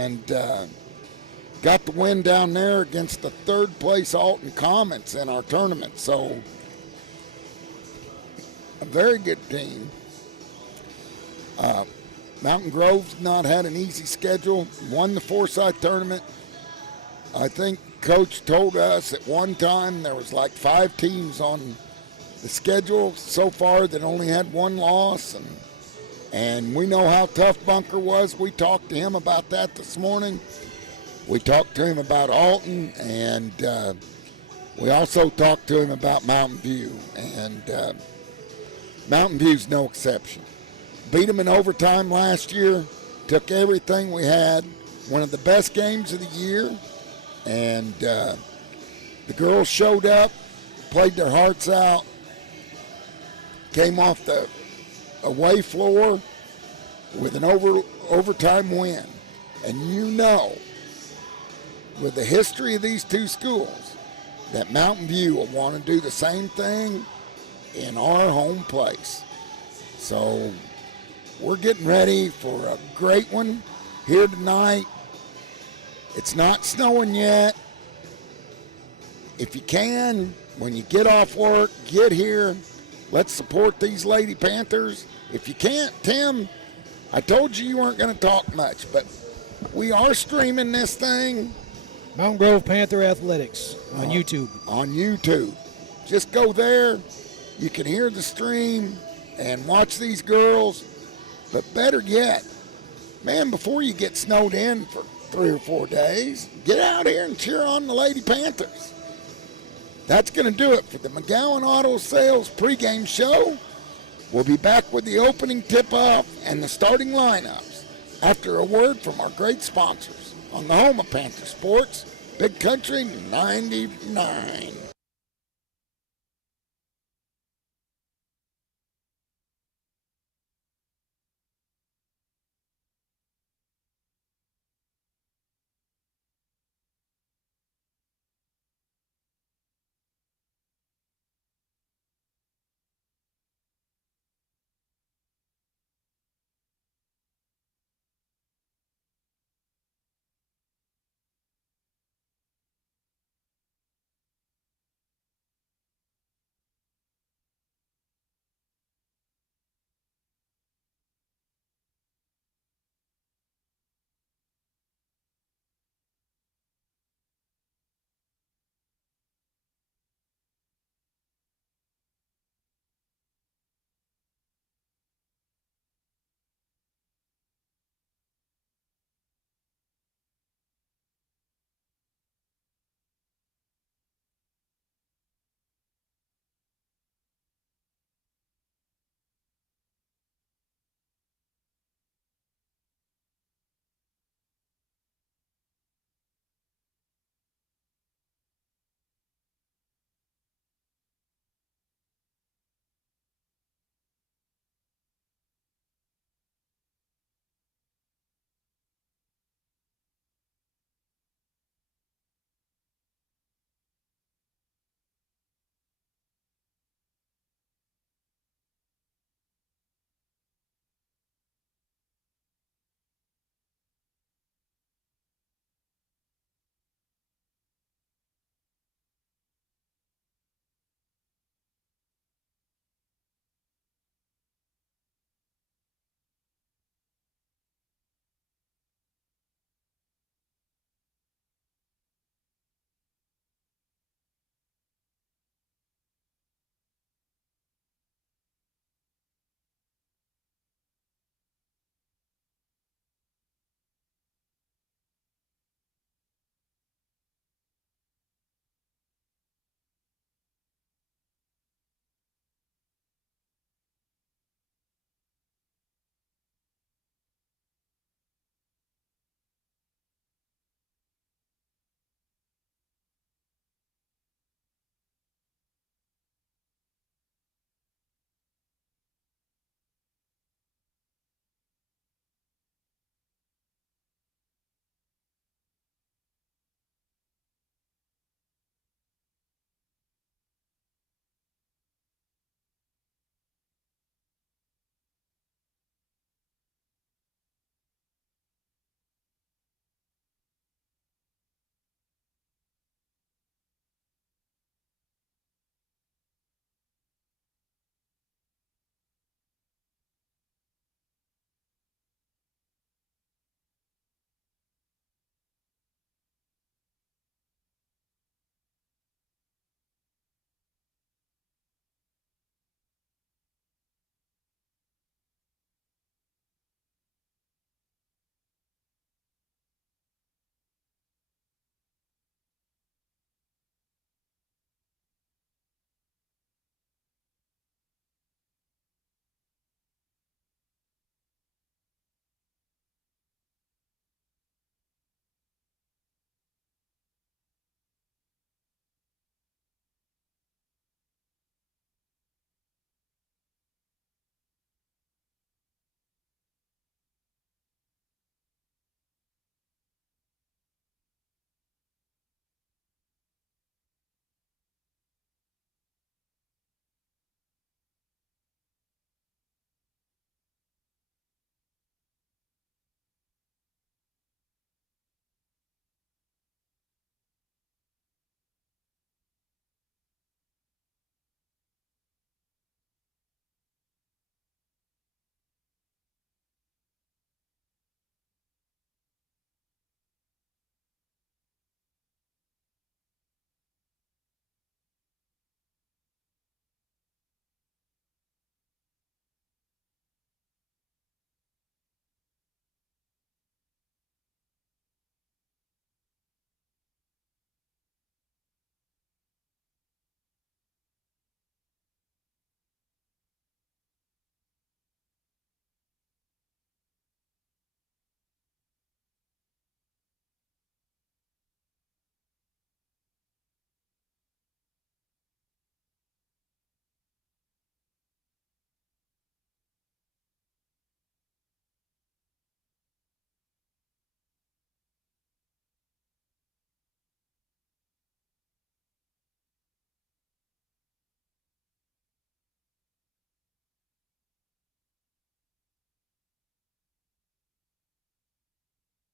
and got the win down there against the third place Alton Comets in our tournament. So a very good team. Mountain Grove's not had an easy schedule. Won the Forsyth tournament. I think Coach told us at one time there was like 5 teams on the schedule so far that only had 1 loss, and we know how tough Bunker was. We talked to him about that this morning. We talked to him about Alton, and we also talked to him about Mountain View, and Mountain View's no exception. Beat them in overtime last year, took everything we had, one of the best games of the year, and the girls showed up, played their hearts out, came off the away floor with an overtime win. And you know, with the history of these two schools, that Mountain View will want to do the same thing in our home place. So we're getting ready for a great one here tonight. It's not snowing yet. If you can, when you get off work, get here. Let's support these Lady Panthers. If you can't, Tim, I told you weren't going to talk much, but we are streaming this thing. Mountain Grove Panther Athletics on YouTube. On YouTube. Just go there. You can hear the stream and watch these girls. But better yet, man, before you get snowed in for 3 or 4 days, get out here and cheer on the Lady Panthers. That's going to do it for the McGowan Auto Sales pregame show. We'll be back with the opening tip-off and the starting lineups after a word from our great sponsors on the home of Panther Sports, Big Country 99.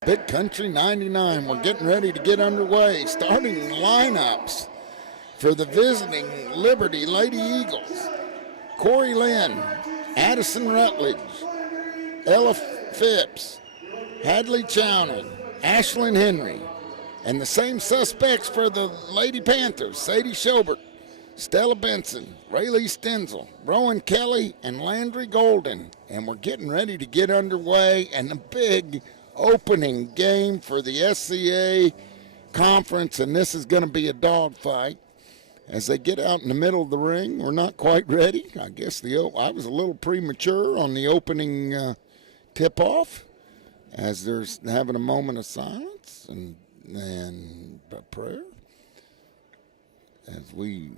Big Country 99. We're getting ready to get underway. Starting lineups for the visiting Liberty Lady Eagles. Corey Lynn, Addison Rutledge, Ella Phipps, Hadley Chowning, Ashlyn Henry. And the same suspects for the Lady Panthers, Sadie Schobert, Stella Benson, Raylee Stenzel, Rowan Kelly, and Landry Golden. And we're getting ready to get underway, and a big opening game for the SCA conference, and this is going to be a dogfight. As they get out in the middle of the ring, we're not quite ready. I guess I was a little premature on the opening tip-off, as there's having a moment of silence and a prayer as we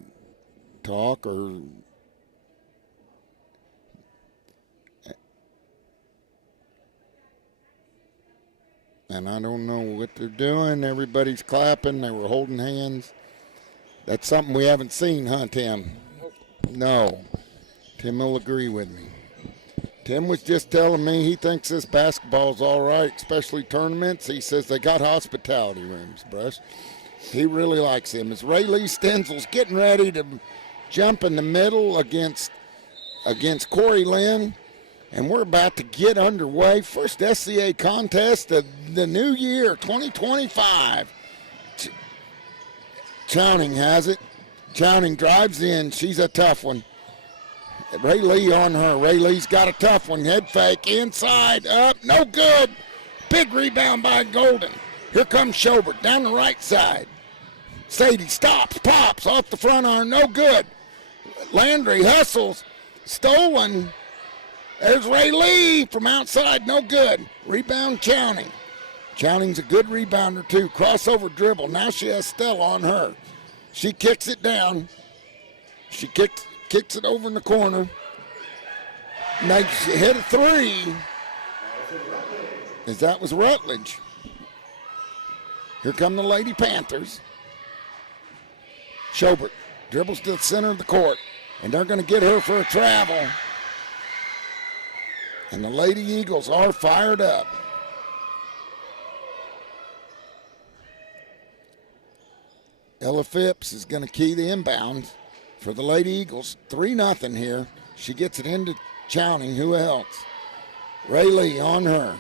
talk and I don't know what they're doing. Everybody's clapping. They were holding hands. That's something we haven't seen, huh, Tim? No. Tim will agree with me. Tim was just telling me he thinks this basketball's all right, especially tournaments. He says they got hospitality rooms, Brush. He really likes him. As Raylee Stenzel's getting ready to jump in the middle against Corey Lynn, and we're about to get underway. First SCA contest of the new year, 2025. Chowning has it. Chowning drives in. She's a tough one. Raylee on her. Raylee's got a tough one. Head fake. Inside. Up. No good. Big rebound by Golden. Here comes Schobert down the right side. Sadie stops. Pops off the front arm. No good. Landry hustles. Stolen. There's Raylee from outside. No good. Rebound Chowning. Chowning's a good rebounder, too. Crossover dribble. Now she has Stella on her. She kicks it down. She kicks it over in the corner. Now she hit a three. As that was Rutledge. Here come the Lady Panthers. Schobert dribbles to the center of the court. And they're going to get her for a travel. And the Lady Eagles are fired up. Ella Phipps is going to key the inbound for the Lady Eagles. 3-0 here. She gets it into Chowning. Who else? Raylee on her.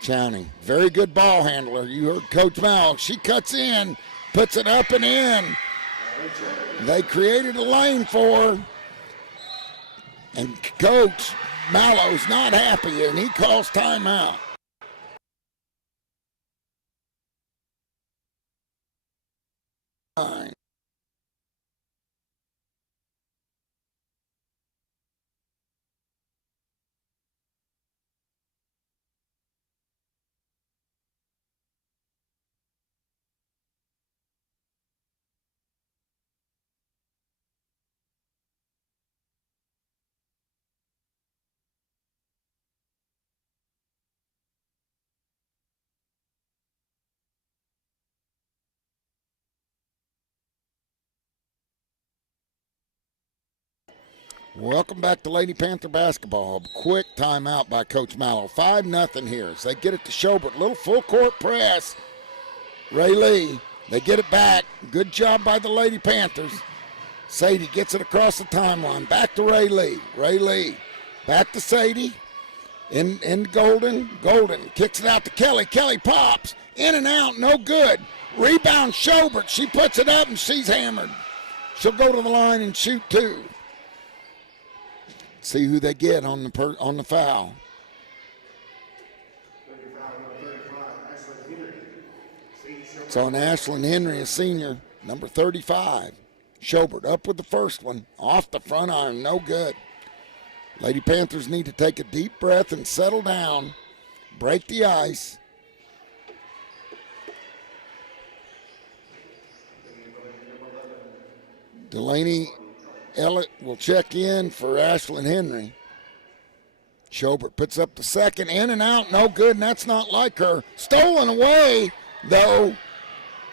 Chowning, very good ball handler. You heard Coach Mal. She cuts in, puts it up and in. They created a lane for her. And Coach Mallow's not happy, and he calls timeout. Welcome back to Lady Panther basketball. Quick timeout by Coach Mallow. 5-0 here as they get it to Schobert. Little full court press. Raylee, they get it back. Good job by the Lady Panthers. Sadie gets it across the timeline. Back to Raylee. Raylee, back to Sadie. In Golden. Golden kicks it out to Kelly. Kelly pops. In and out, no good. Rebound Schobert. She puts it up and she's hammered. She'll go to the line and shoot two. See who they get on the foul. It's on Ashlyn Henry, a senior, number 35. Schobert up with the first one. Off the front iron, no good. Lady Panthers need to take a deep breath and settle down. Break the ice. Delaney Ellett will check in for Ashlyn Henry. Schobert puts up the second, in and out, no good, and that's not like her. Stolen away, though.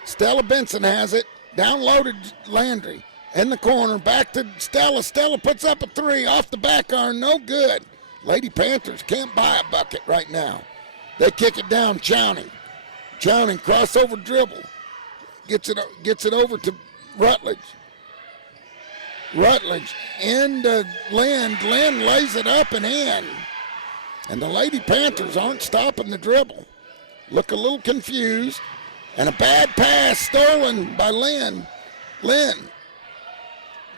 Stella Benson has it. Downloaded Landry. In the corner, back to Stella. Stella puts up a three off the back iron, no good. Lady Panthers can't buy a bucket right now. They kick it down, Chowning. Chowning, crossover dribble. Gets it over to Rutledge. Rutledge into Lynn. Lynn lays it up and in. And the Lady Panthers aren't stopping the dribble. Look a little confused. And a bad pass stolen by Lynn. Lynn.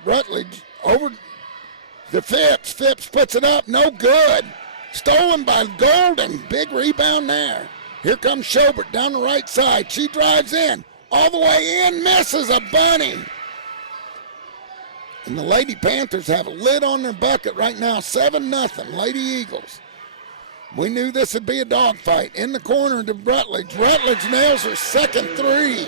Rutledge over to Phipps. Phipps puts it up. No good. Stolen by Golden. Big rebound there. Here comes Schobert down the right side. She drives in. All the way in. Misses a bunny. And the Lady Panthers have a lid on their bucket right now. 7-0. Lady Eagles. We knew this would be a dogfight. In the corner to Rutledge. Rutledge nails her second three.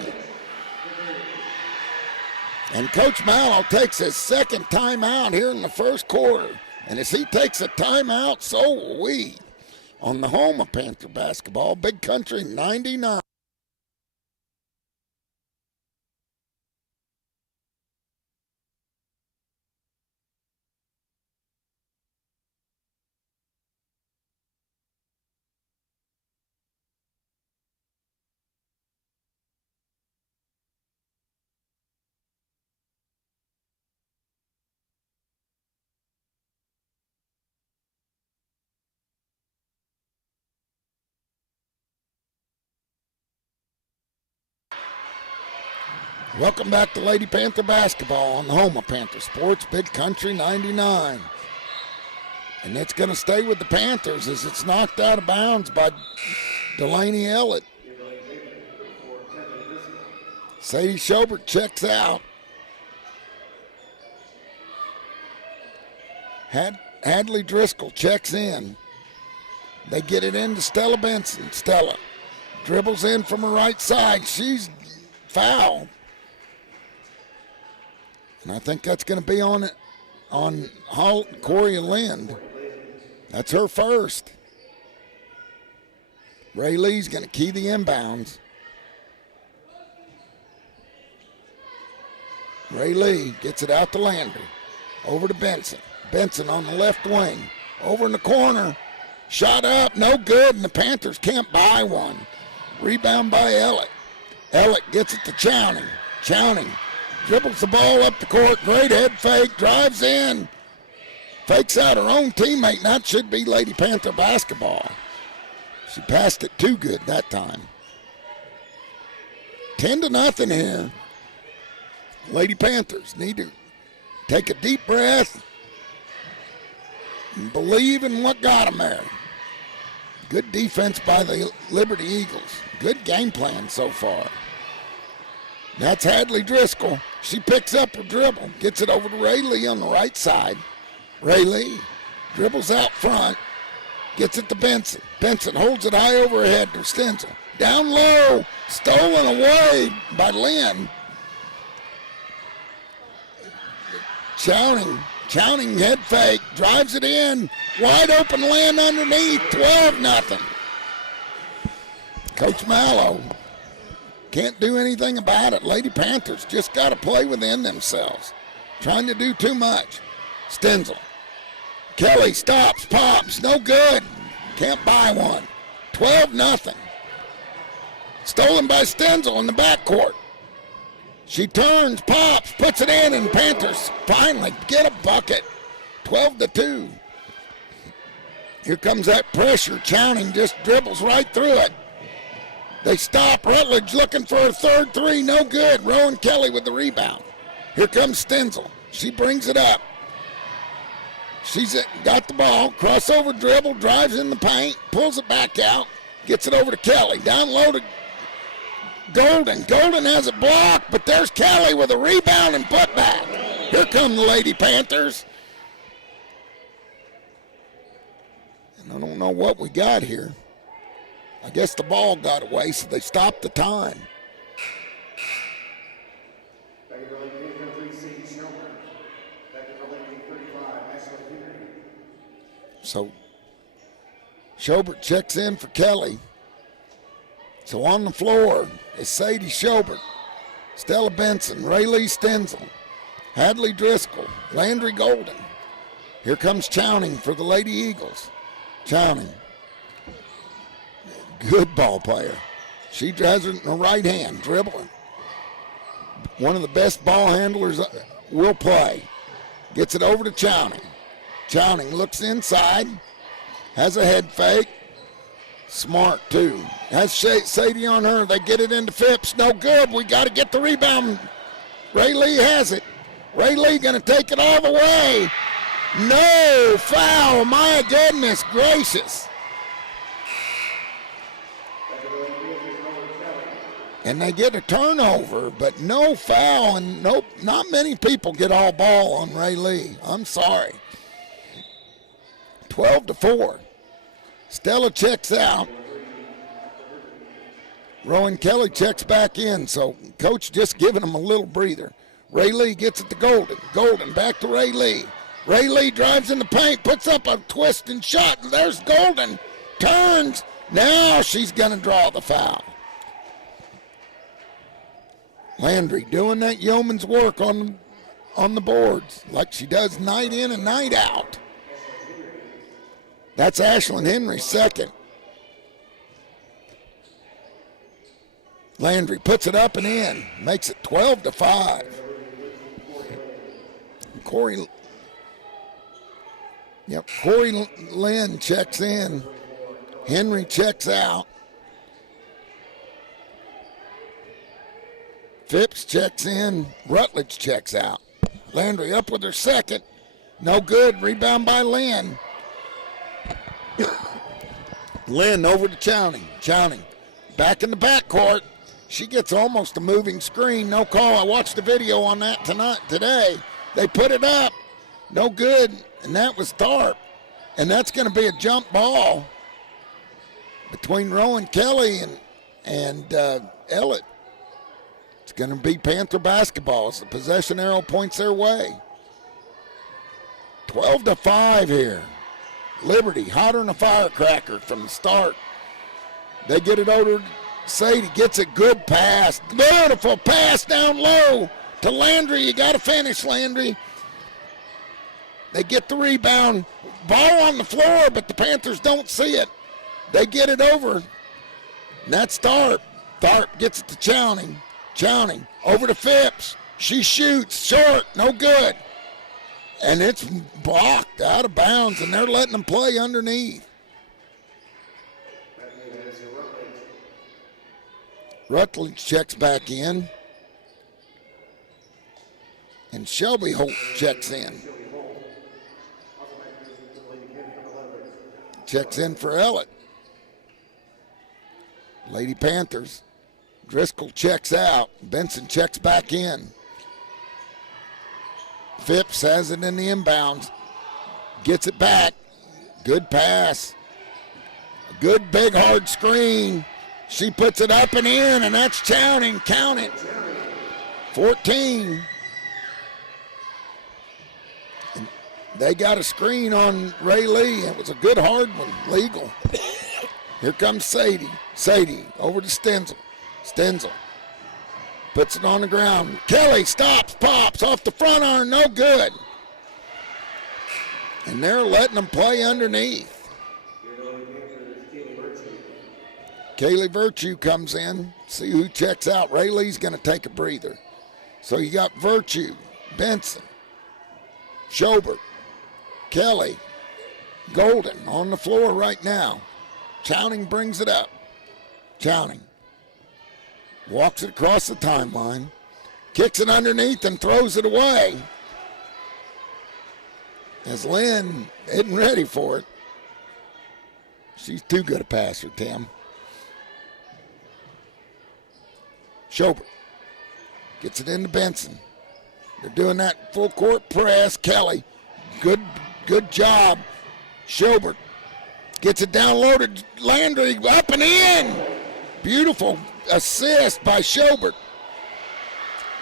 And Coach Mallow takes his second timeout here in the first quarter. And as he takes a timeout, so will we. On the home of Panther basketball, Big Country 99. Welcome back to Lady Panther basketball on the home of Panther Sports, Big Country 99. And it's going to stay with the Panthers as it's knocked out of bounds by Delaney Ellett. Sadie Schobert checks out. Hadley Driscoll checks in. They get it into Stella Benson. Stella dribbles in from her right side. She's fouled. And I think that's going to be on Corey Lind. That's her first. Ray Lee's going to key the inbounds. Ray Lee gets it out to Landry. Over to Benson. Benson on the left wing. Over in the corner. Shot up, no good, and the Panthers can't buy one. Rebound by Ellett. Ellett gets it to Chowning. Chowning dribbles the ball up the court. Great head fake. Drives in. Fakes out her own teammate. And that should be Lady Panther basketball. She passed it too good that time. 10-0 here. Lady Panthers need to take a deep breath and believe in what got them there. Good defense by the Liberty Eagles. Good game plan so far. That's Hadley Driscoll. She picks up her dribble, gets it over to Ray Lee on the right side. Ray Lee dribbles out front, gets it to Benson. Benson holds it high over her head to Stenzel. Down low, stolen away by Lynn. Chowning head fake, drives it in. Wide open Lynn underneath, 12-0. Coach Mallow can't do anything about it. Lady Panthers just got to play within themselves. Trying to do too much. Stenzel. Kelly stops, pops, no good. Can't buy one. 12-0. Stolen by Stenzel in the backcourt. She turns, pops, puts it in, and Panthers finally get a bucket. 12-2. Here comes that pressure. Chowning just dribbles right through it. They stop. Rutledge looking for a third three. No good. Rowan Kelly with the rebound. Here comes Stenzel. She brings it up. She's got the ball. Crossover dribble. Drives in the paint. Pulls it back out. Gets it over to Kelly. Down low to Golden. Golden has it blocked, but there's Kelly with a rebound and putback. Here come the Lady Panthers. And I don't know what we got here. I guess the ball got away, so they stopped the time. So Schobert checks in for Kelly. So on the floor is Sadie Schobert, Stella Benson, Raylee Stenzel, Hadley Driscoll, Landry Golden. Here comes Chowning for the Lady Eagles. Chowning Good ball player. She has it in the right hand, dribbling. One of the best ball handlers will play. Gets it over to Chowning. Chowning looks inside, has a head fake. Smart, too. Has Sadie on her. They get it into Phipps. No good. We got to get the rebound. Ray Lee has it. Ray Lee going to take it all the way. No foul. My goodness gracious. And they get a turnover, but no foul, and nope, not many people get all ball on Ray Lee. I'm sorry. 12-4. Stella checks out. Rowan Kelly checks back in, so coach just giving him a little breather. Ray Lee gets it to Golden. Golden back to Ray Lee. Ray Lee drives in the paint, puts up a twisting shot. There's Golden. Turns. Now she's going to draw the foul. Landry doing that yeoman's work on the boards like she does night in and night out. That's Ashlyn Henry's second. Landry puts it up and in, makes it 12-5. Corey Lynn checks in. Henry checks out. Phipps checks in. Rutledge checks out. Landry up with her second. No good. Rebound by Lynn. Lynn over to Chowning. Chowning back in the backcourt. She gets almost a moving screen. No call. I watched the video on that today. They put it up. No good. And that was Tharp. And that's going to be a jump ball between Rowan Kelly and Ellett. It's going to be Panther basketball as the possession arrow points their way. 12-5 here. Liberty hotter than a firecracker from the start. They get it over to Sadie, gets a good pass. Beautiful pass down low to Landry. You got to finish, Landry. They get the rebound. Ball on the floor, but the Panthers don't see it. They get it over. And that's Tharp. Tharp gets it to Chowning. Chowning over to Phipps. She shoots short, no good. And it's blocked out of bounds, and they're letting them play underneath. Rutledge checks back in. And Shelby Holt checks in. Checks in for Ellett. Lady Panthers. Driscoll checks out. Benson checks back in. Phipps has it in the inbounds. Gets it back. Good pass. Good big hard screen. She puts it up and in, and that's Chowning. Count it. 14. And they got a screen on Ray Lee. It was a good hard one. Legal. Here comes Sadie. Sadie over to Stenzel. Stenzel puts it on the ground. Kelly stops, pops off the front arm, no good. And they're letting them play underneath. Kaylee Virtue comes in. See who checks out. Ray Lee's going to take a breather. So you got Virtue, Benson, Schobert, Kelly, Golden on the floor right now. Chowning brings it up. Chowning walks it across the timeline, kicks it underneath and throws it away. As Lynn isn't ready for it. She's too good a passer, Tim. Schobert gets it into Benson. They're doing that full court press. Kelly, good job. Schobert gets it down low to Landry, up and in. Beautiful assist by Schobert.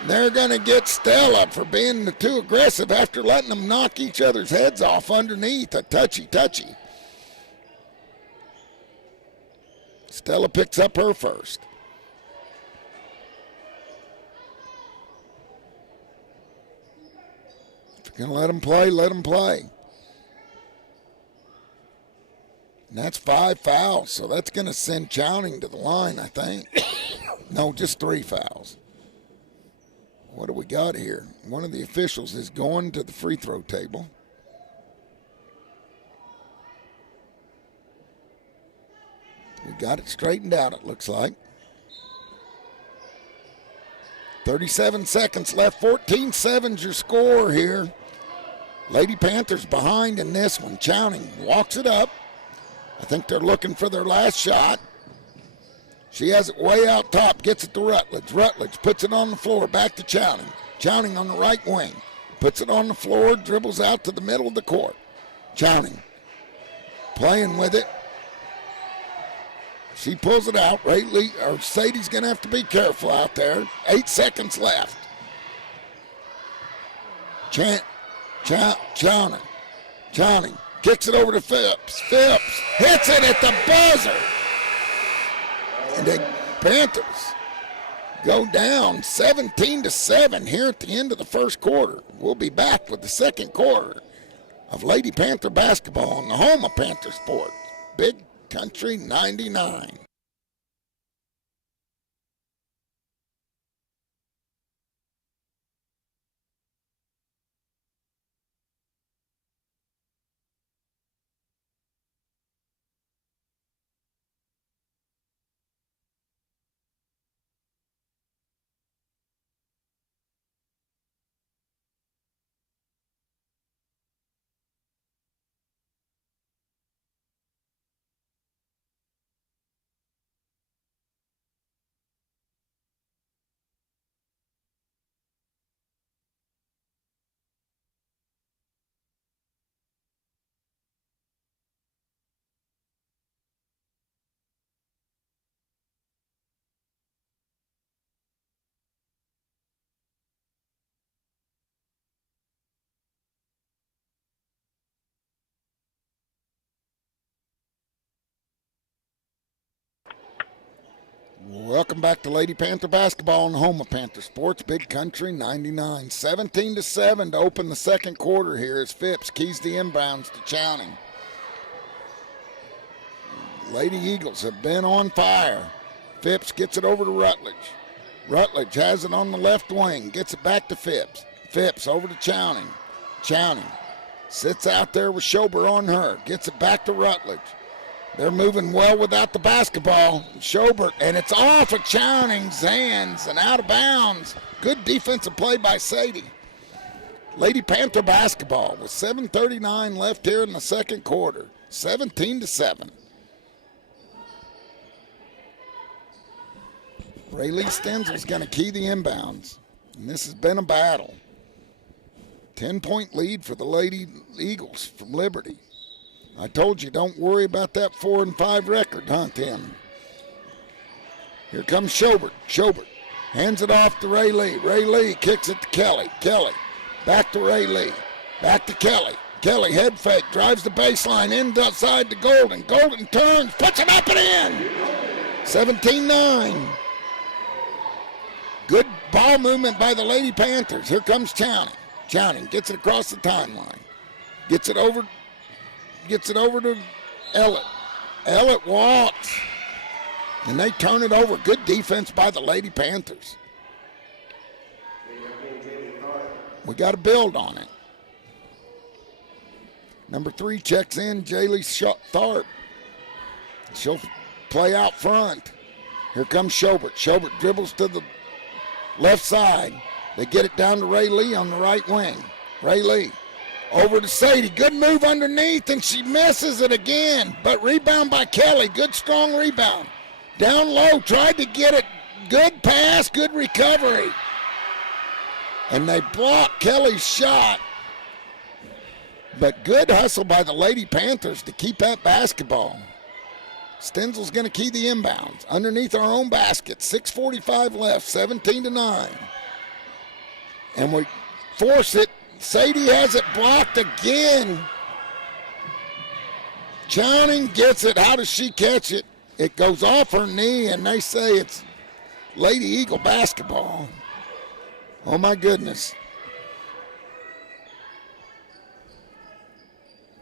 They're going to get Stella for being too aggressive after letting them knock each other's heads off underneath. A touchy. Stella picks up her first. If you're going to let them play, let them play. And that's 5 fouls, so that's going to send Chowning to the line, I think. No, just 3 fouls. What do we got here? One of the officials is going to the free throw table. We got it straightened out, it looks like. 37 seconds left, 14-7's your score here. Lady Panthers behind in this one. Chowning walks it up. I think they're looking for their last shot. She has it way out top, gets it to Rutledge. Rutledge puts it on the floor, back to Chowning. Chowning on the right wing, puts it on the floor, dribbles out to the middle of the court. Chowning playing with it. She pulls it out. Sadie's going to have to be careful out there. 8 seconds left. Chowning kicks it over to Phipps. Phipps hits it at the buzzer. And the Panthers go down 17-7 here at the end of the first quarter. We'll be back with the second quarter of Lady Panther basketball on the home of Panther Sports. Big Country 99. Welcome back to Lady Panther basketball on the home of Panther Sports, Big Country 99. 17-7 to open the second quarter here as Phipps keys the inbounds to Chowning. Lady Eagles have been on fire. Phipps gets it over to Rutledge. Rutledge has it on the left wing, gets it back to Phipps. Phipps over to Chowning. Chowning sits out there with Schober on her, gets it back to Rutledge. They're moving well without the basketball. Schobert, and it's off of Chowning's hands and out of bounds. Good defensive play by Sadie. Lady Panther basketball with 7:39 left here in the second quarter. 17-7. Raylee Stenzel's going to key the inbounds. And this has been a battle. 10-point lead for the Lady Eagles from Liberty. I told you, don't worry about that 4-5 record, huh, Tim? Here comes Schobert. Schobert hands it off to Ray Lee. Ray Lee kicks it to Kelly. Kelly back to Ray Lee. Back to Kelly. Kelly head fake, drives the baseline, inside to Golden. Golden turns, puts it up and in. 17-9. Good ball movement by the Lady Panthers. Here comes Chowning. Chowning gets it across the timeline. Gets it over to Ellett. Ellett walks. And they turn it over. Good defense by the Lady Panthers. We got to build on it. Number 3 checks in, Jaylee Tharp. She'll play out front. Here comes Schobert. Schobert dribbles to the left side. They get it down to Ray Lee on the right wing. Ray Lee over to Sadie. Good move underneath, and she misses it again. But rebound by Kelly. Good, strong rebound. Down low, tried to get it. Good pass, good recovery. And they block Kelly's shot. But good hustle by the Lady Panthers to keep that basketball. Stenzel's going to key the inbounds. Underneath our own basket. 6:45 left, 17-9. And we force it. Sadie has it blocked again. Chowning gets it. How does she catch it? It goes off her knee, and they say it's Lady Eagle basketball. Oh, my goodness.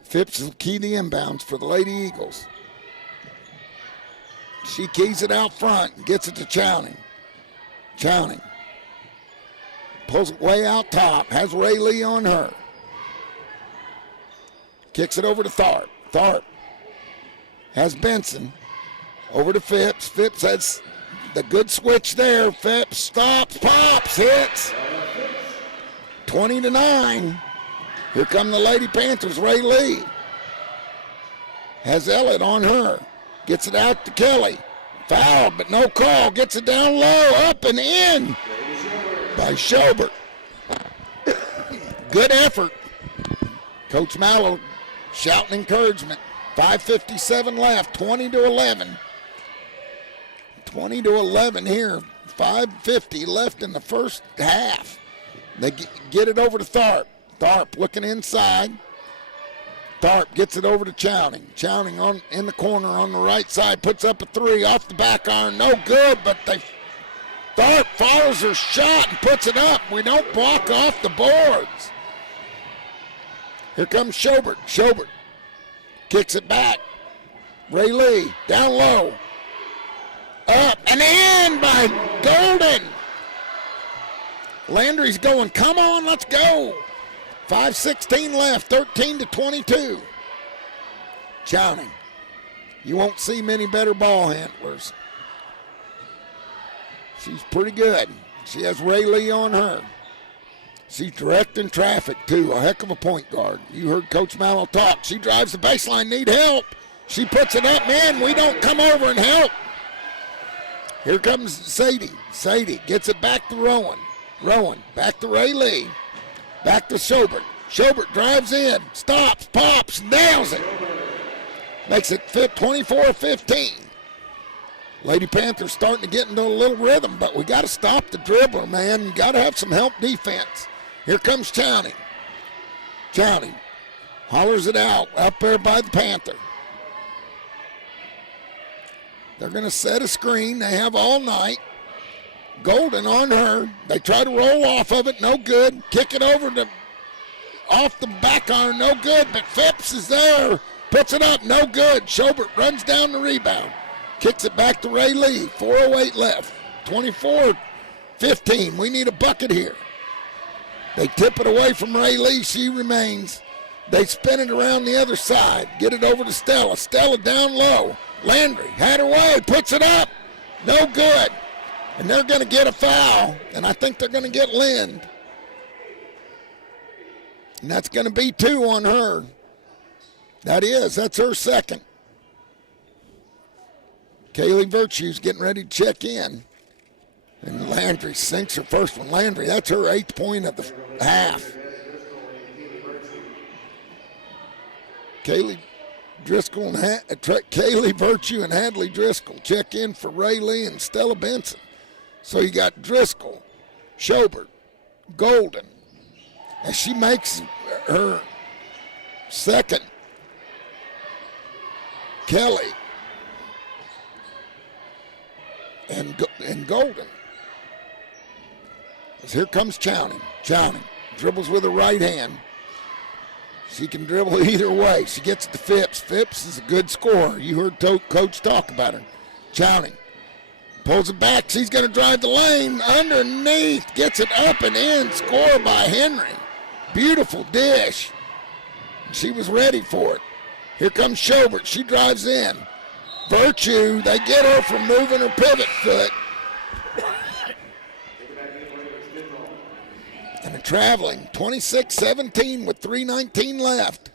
Phipps will key the inbounds for the Lady Eagles. She keys it out front and gets it to Chowning. Chowning pulls it way out top, has Ray Lee on her. Kicks it over to Tharp. Tharp has Benson. Over to Phipps. Phipps has the good switch there. Phipps stops, pops, hits. 20-9. Here come the Lady Panthers. Ray Lee has Elliott on her. Gets it out to Kelly. Fouled, but no call. Gets it down low, up and in by Schobert. Good effort. Coach Mallow shouting encouragement. 5:57 left, 20-11. 20-11 here. 5:50 left in the first half. They get it over to Tharp. Tharp looking inside. Tharp gets it over to Chowning. Chowning in the corner on the right side, puts up a three off the back iron. No good, but Tharp follows her shot and puts it up. We don't block off the boards. Here comes Schobert. Schobert kicks it back. Ray Lee down low. Up and in by Golden. Landry's going, come on, let's go. 5:16 left, 13-22. Chowning. You won't see many better ball handlers. She's pretty good. She has Ray Lee on her. She's directing traffic, too. A heck of a point guard. You heard Coach Mallow talk. She drives the baseline, need help. She puts it up, man. We don't come over and help. Here comes Sadie. Sadie gets it back to Rowan. Rowan back to Ray Lee. Back to Schobert. Schobert drives in, stops, pops, nails it. Makes it 24-15. Lady Panthers starting to get into a little rhythm, but we got to stop the dribbler, man. You got to have some help defense. Here comes Chowning. Chowning hollers it out up there by the Panther. They're going to set a screen. They have all night. Golden on her. They try to roll off of it. No good. Kick it over to off the back iron. No good. But Phipps is there. Puts it up. No good. Schobert runs down the rebound. Kicks it back to Ray Lee. 4:08 left. 24-15. We need a bucket here. They tip it away from Ray Lee. She remains. They spin it around the other side. Get it over to Stella. Stella down low. Landry had her way. Puts it up. No good. And they're going to get a foul. And I think they're going to get Lind. And that's going to be 2 on her. That's her second. Kaylee Virtue's getting ready to check in. And Landry sinks her first one. Landry, that's her 8th point of the half. Kaylee Driscoll and Kaylee Virtue and Hadley Driscoll check in for Ray Lee and Stella Benson. So you got Driscoll, Schobert, Golden, as she makes her second. Kelly and Golden. As here comes Chowning. Chowning dribbles with her right hand. She can dribble either way. She gets it to Phipps. Phipps is a good scorer. You heard Coach talk about her. Chowning pulls it back. She's going to drive the lane underneath. Gets it up and in. Score by Henry. Beautiful dish. She was ready for it. Here comes Schobert. She drives in. Virtue, they get her from moving her pivot foot. And a traveling 26-17 with 3:19 left.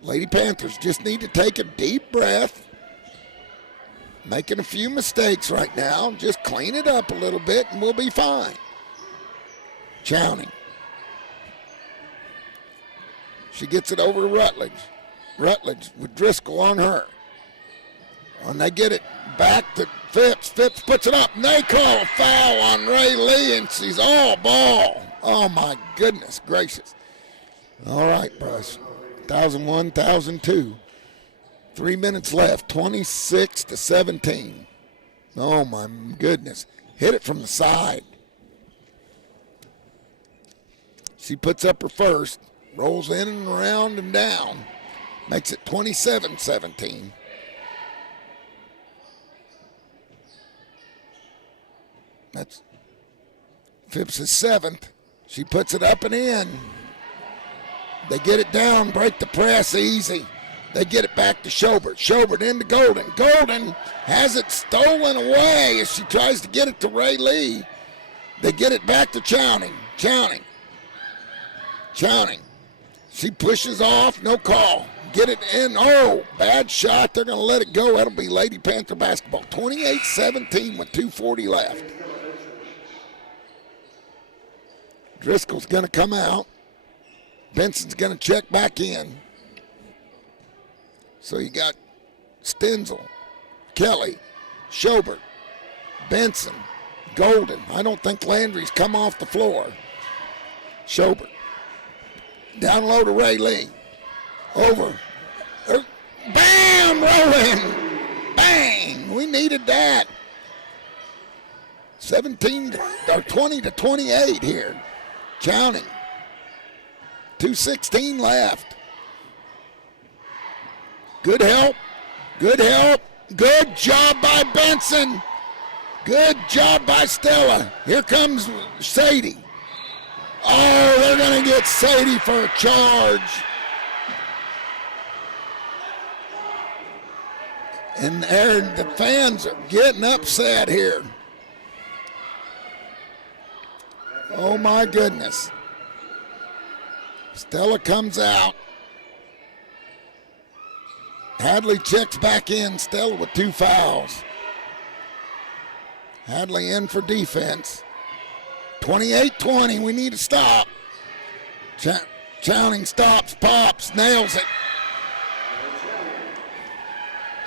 Lady Panthers just need to take a deep breath. Making a few mistakes right now. Just clean it up a little bit and we'll be fine. Chowning. She gets it over to Rutledge. Rutledge with Driscoll on her. And they get it back to Phipps. Phipps puts it up, and they call a foul on Ray Lee, and she's all ball. Oh, my goodness gracious. All right, Bruce. 1,001, 1,002. 3 minutes left, 26-17. Oh, my goodness. Hit it from the side. She puts up her first. Rolls in and around and down. Makes it 27-17. That's Phipps' seventh. She puts it up and in. They get it down, break the press easy. They get it back to Schobert. Schobert into Golden. Golden has it stolen away as she tries to get it to Ray Lee. They get it back to Chowning. Chowning. She pushes off, no call. Get it in. Oh, bad shot. They're going to let it go. That'll be Lady Panther basketball. 28-17 with 2:40 left. Driscoll's going to come out. Benson's going to check back in. So you got Stenzel, Kelly, Schobert, Benson, Golden. I don't think Landry's come off the floor. Schobert. Down low to Ray Lee. Over. Bam! Rolling. Bang! We needed that. 20-28 here. Chowning. 2:16 left. Good help. Good job by Benson. Good job by Stella. Here comes Sadie. Oh, they're going to get Sadie for a charge. And the fans are getting upset here. Oh, my goodness. Stella comes out. Hadley checks back in. Stella with 2 fouls. Hadley in for defense. 28-20. We need to stop. Chowning stops, pops, nails it.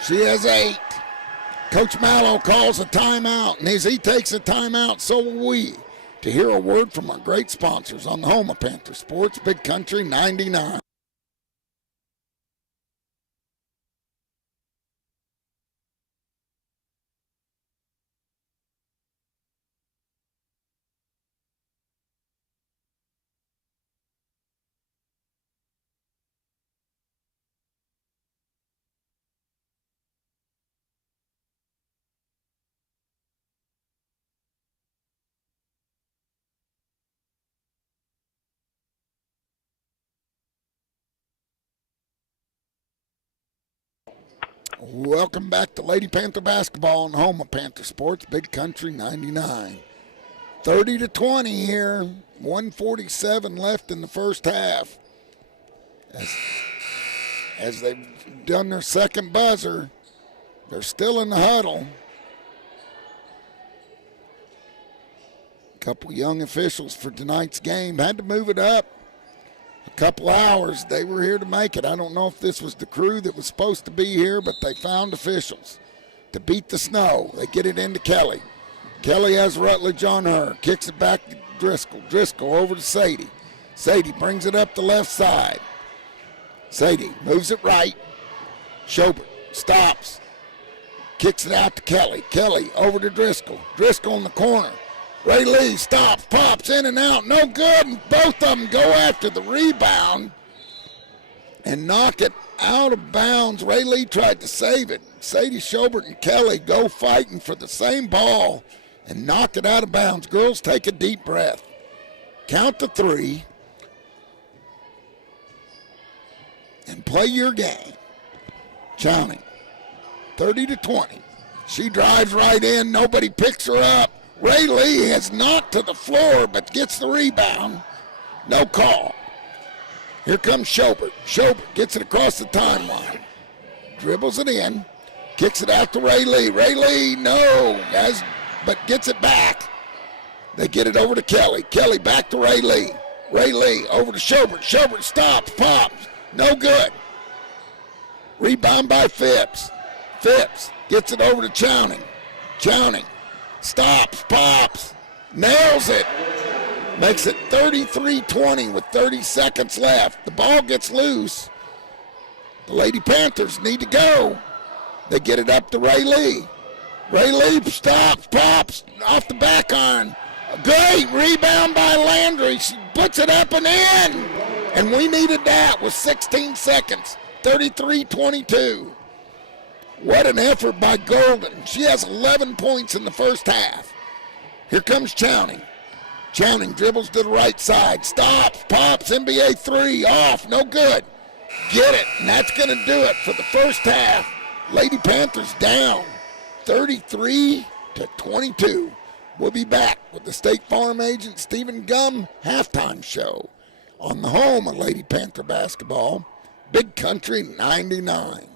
She has 8. Coach Mallow calls a timeout, and as he takes a timeout, so will we. To hear a word from our great sponsors on the home of Panther Sports, Big Country 99. Welcome back to Lady Panther basketball on the home of Panther Sports, Big Country 99. 30-20 here. 1:47 left in the first half. As they've done their second buzzer, they're still in the huddle. A couple young officials for tonight's game had to move it up a couple hours. They were here to make it. I don't know if this was the crew that was supposed to be here, but they found officials to beat the snow. They get it into Kelly. Kelly has Rutledge on her. Kicks it back to Driscoll. Driscoll over to Sadie. Sadie brings it up the left side. Sadie moves it right. Schobert stops. Kicks it out to Kelly. Kelly over to Driscoll. Driscoll in the corner. Ray Lee stops, pops in and out, no good, and both of them go after the rebound and knock it out of bounds. Ray Lee tried to save it. Sadie, Schobert, and Kelly go fighting for the same ball and knock it out of bounds. Girls, take a deep breath. Count to 3 and play your game. Chowning, 30-20. She drives right in, nobody picks her up. Ray Lee has knocked to the floor but gets the rebound. No call. Here comes Schobert. Schobert gets it across the timeline. Dribbles it in. Kicks it out to Ray Lee. Ray Lee, but gets it back. They get it over to Kelly. Kelly back to Ray Lee. Ray Lee over to Schobert. Schobert stops, pops. No good. Rebound by Phipps. Phipps gets it over to Chowning. Chowning. Stops, pops, nails it. Makes it 33-20 with 30 seconds left. The ball gets loose. The Lady Panthers need to go. They get it up to Ray Lee. Ray Lee stops, pops, off the back iron. Great rebound by Landry. She puts it up and in. And we needed that with 16 seconds, 33-22. What an effort by Golden. She has 11 points in the first half. Here comes Chowning. Chowning dribbles to the right side, stops, pops, NBA three, off, no good. Get it, and that's going to do it for the first half. Lady Panthers down 33-22. We'll be back with the State Farm agent Stephen Gum halftime show on the home of Lady Panther basketball, Big Country 99.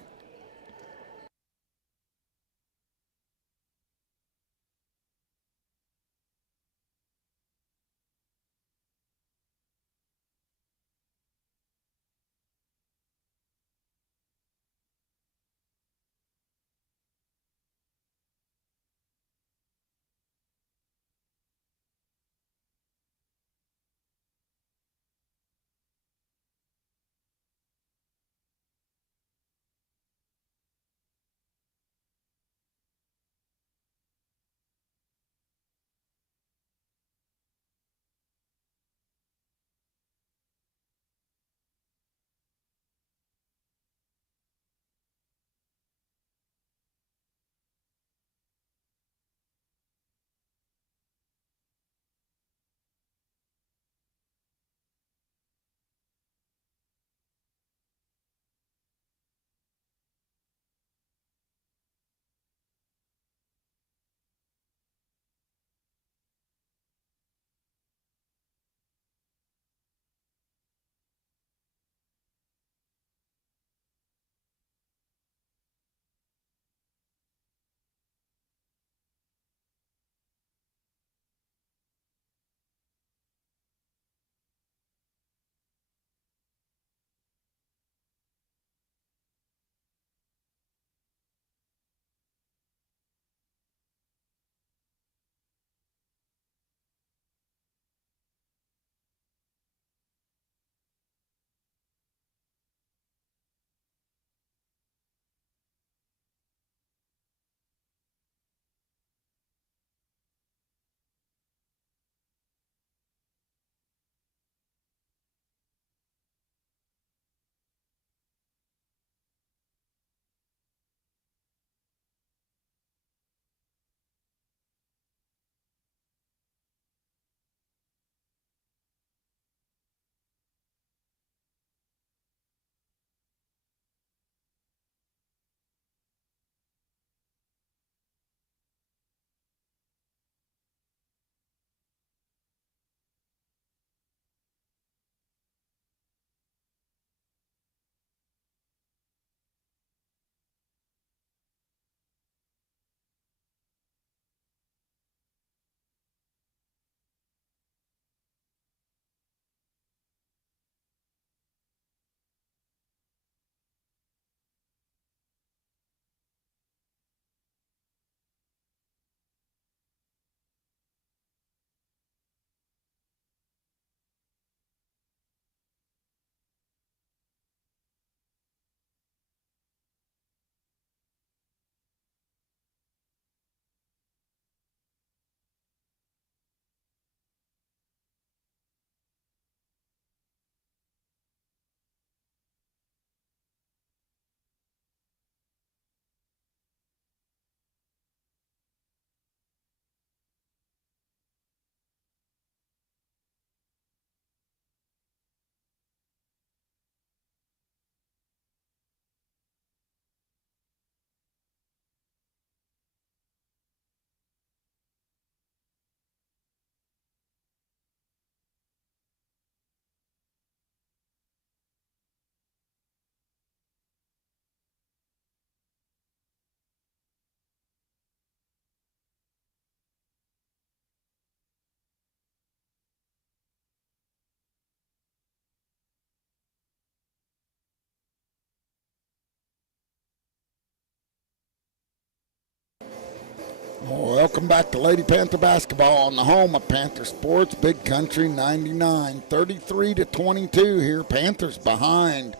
Welcome back to Lady Panther basketball on the home of Panther Sports, Big Country 99, 33-22 here. Panthers behind,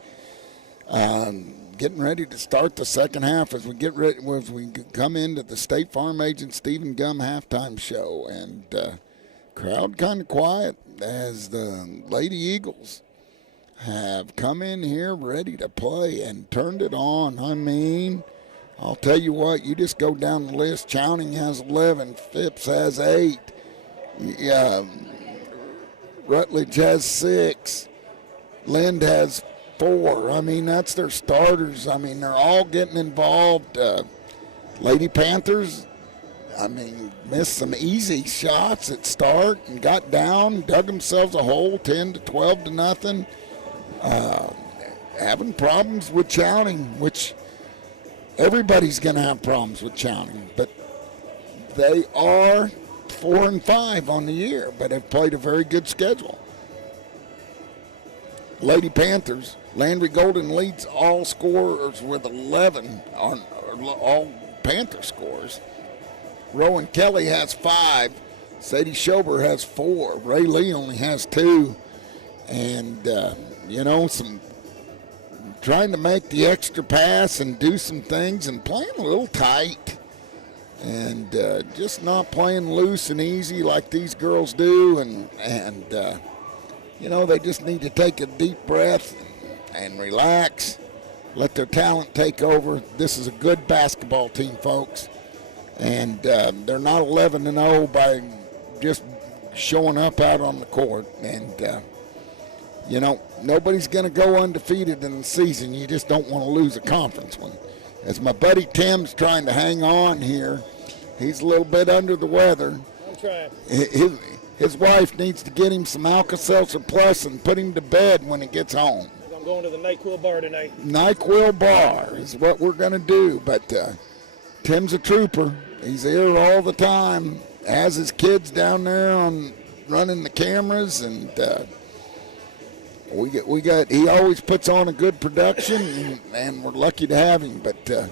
getting ready to start the second half as we get ready, as we come into the State Farm agent Stephen Gum halftime show, and crowd kind of quiet as the Lady Eagles have come in here ready to play and turned it on. I mean, I'll tell you what, you just go down the list. Chowning has 11, Phipps has 8, Rutledge has 6, Lind has 4. I mean, that's their starters. I mean, they're all getting involved. Lady Panthers, I mean, missed some easy shots at start and got down, dug themselves a hole, 10 to 12 to nothing. Having problems with Chowning, which everybody's going to have problems with Chowning, but they are 4-5 on the year, but have played a very good schedule. Lady Panthers, Landry Golden leads all scorers with 11 on all Panther scores. Rowan Kelly has 5. Sadie Schober has 4. Ray Lee only has 2. And, some trying to make the extra pass and do some things and playing a little tight and just not playing loose and easy like these girls do. And they just need to take a deep breath and relax, let their talent take over. This is a good basketball team, folks. And they're not 11-0 by just showing up out on the court. And, nobody's going to go undefeated in the season. You just don't want to lose a conference one. As my buddy Tim's trying to hang on here, he's a little bit under the weather. I'm trying. His wife needs to get him some Alka-Seltzer Plus and put him to bed when he gets home. I'm going to the NyQuil bar tonight. NyQuil bar is what we're going to do. But Tim's a trooper. He's here all the time. Has his kids down there on running the cameras, and he always puts on a good production, and we're lucky to have him. But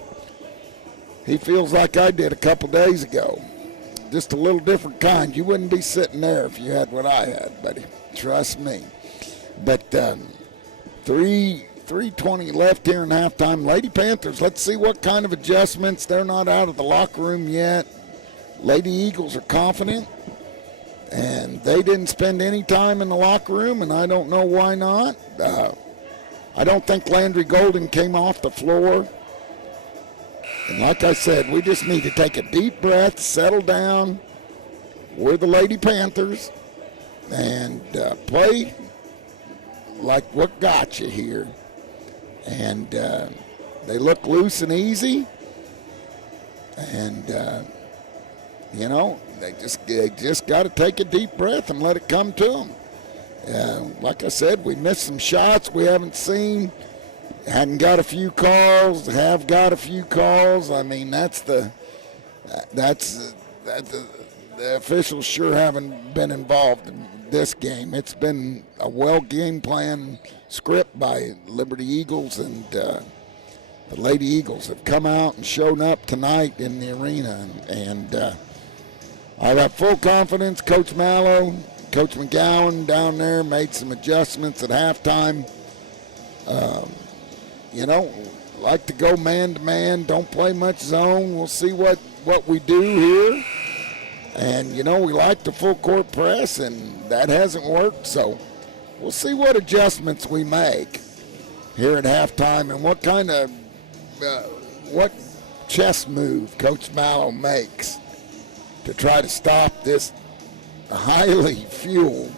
he feels like I did a couple days ago. Just a little different kind. You wouldn't be sitting there if you had what I had, buddy. Trust me. But 3:20 left here in halftime. Lady Panthers, let's see what kind of adjustments. They're not out of the locker room yet. Lady Eagles are confident, and they didn't spend any time in the locker room, and I don't know why not. I don't think Landry Golden came off the floor. And like I said, we just need to take a deep breath, settle down. We're the Lady Panthers, and play like what got you here. And they look loose and easy, and they just got to take a deep breath and let it come to them. Like I said, we missed some shots we haven't seen. Hadn't got a few calls. Have got a few calls. I mean, the officials sure haven't been involved in this game. It's been a well game plan script by Liberty Eagles, and the Lady Eagles have come out and shown up tonight in the arena. And I have full confidence. Coach Mallow, Coach McGowan down there made some adjustments at halftime. Like to go man-to-man, don't play much zone. We'll see what we do here. And, we like the full court press, and that hasn't worked. So we'll see what adjustments we make here at halftime and what kind of what chess move Coach Mallow makes to try to stop this highly fueled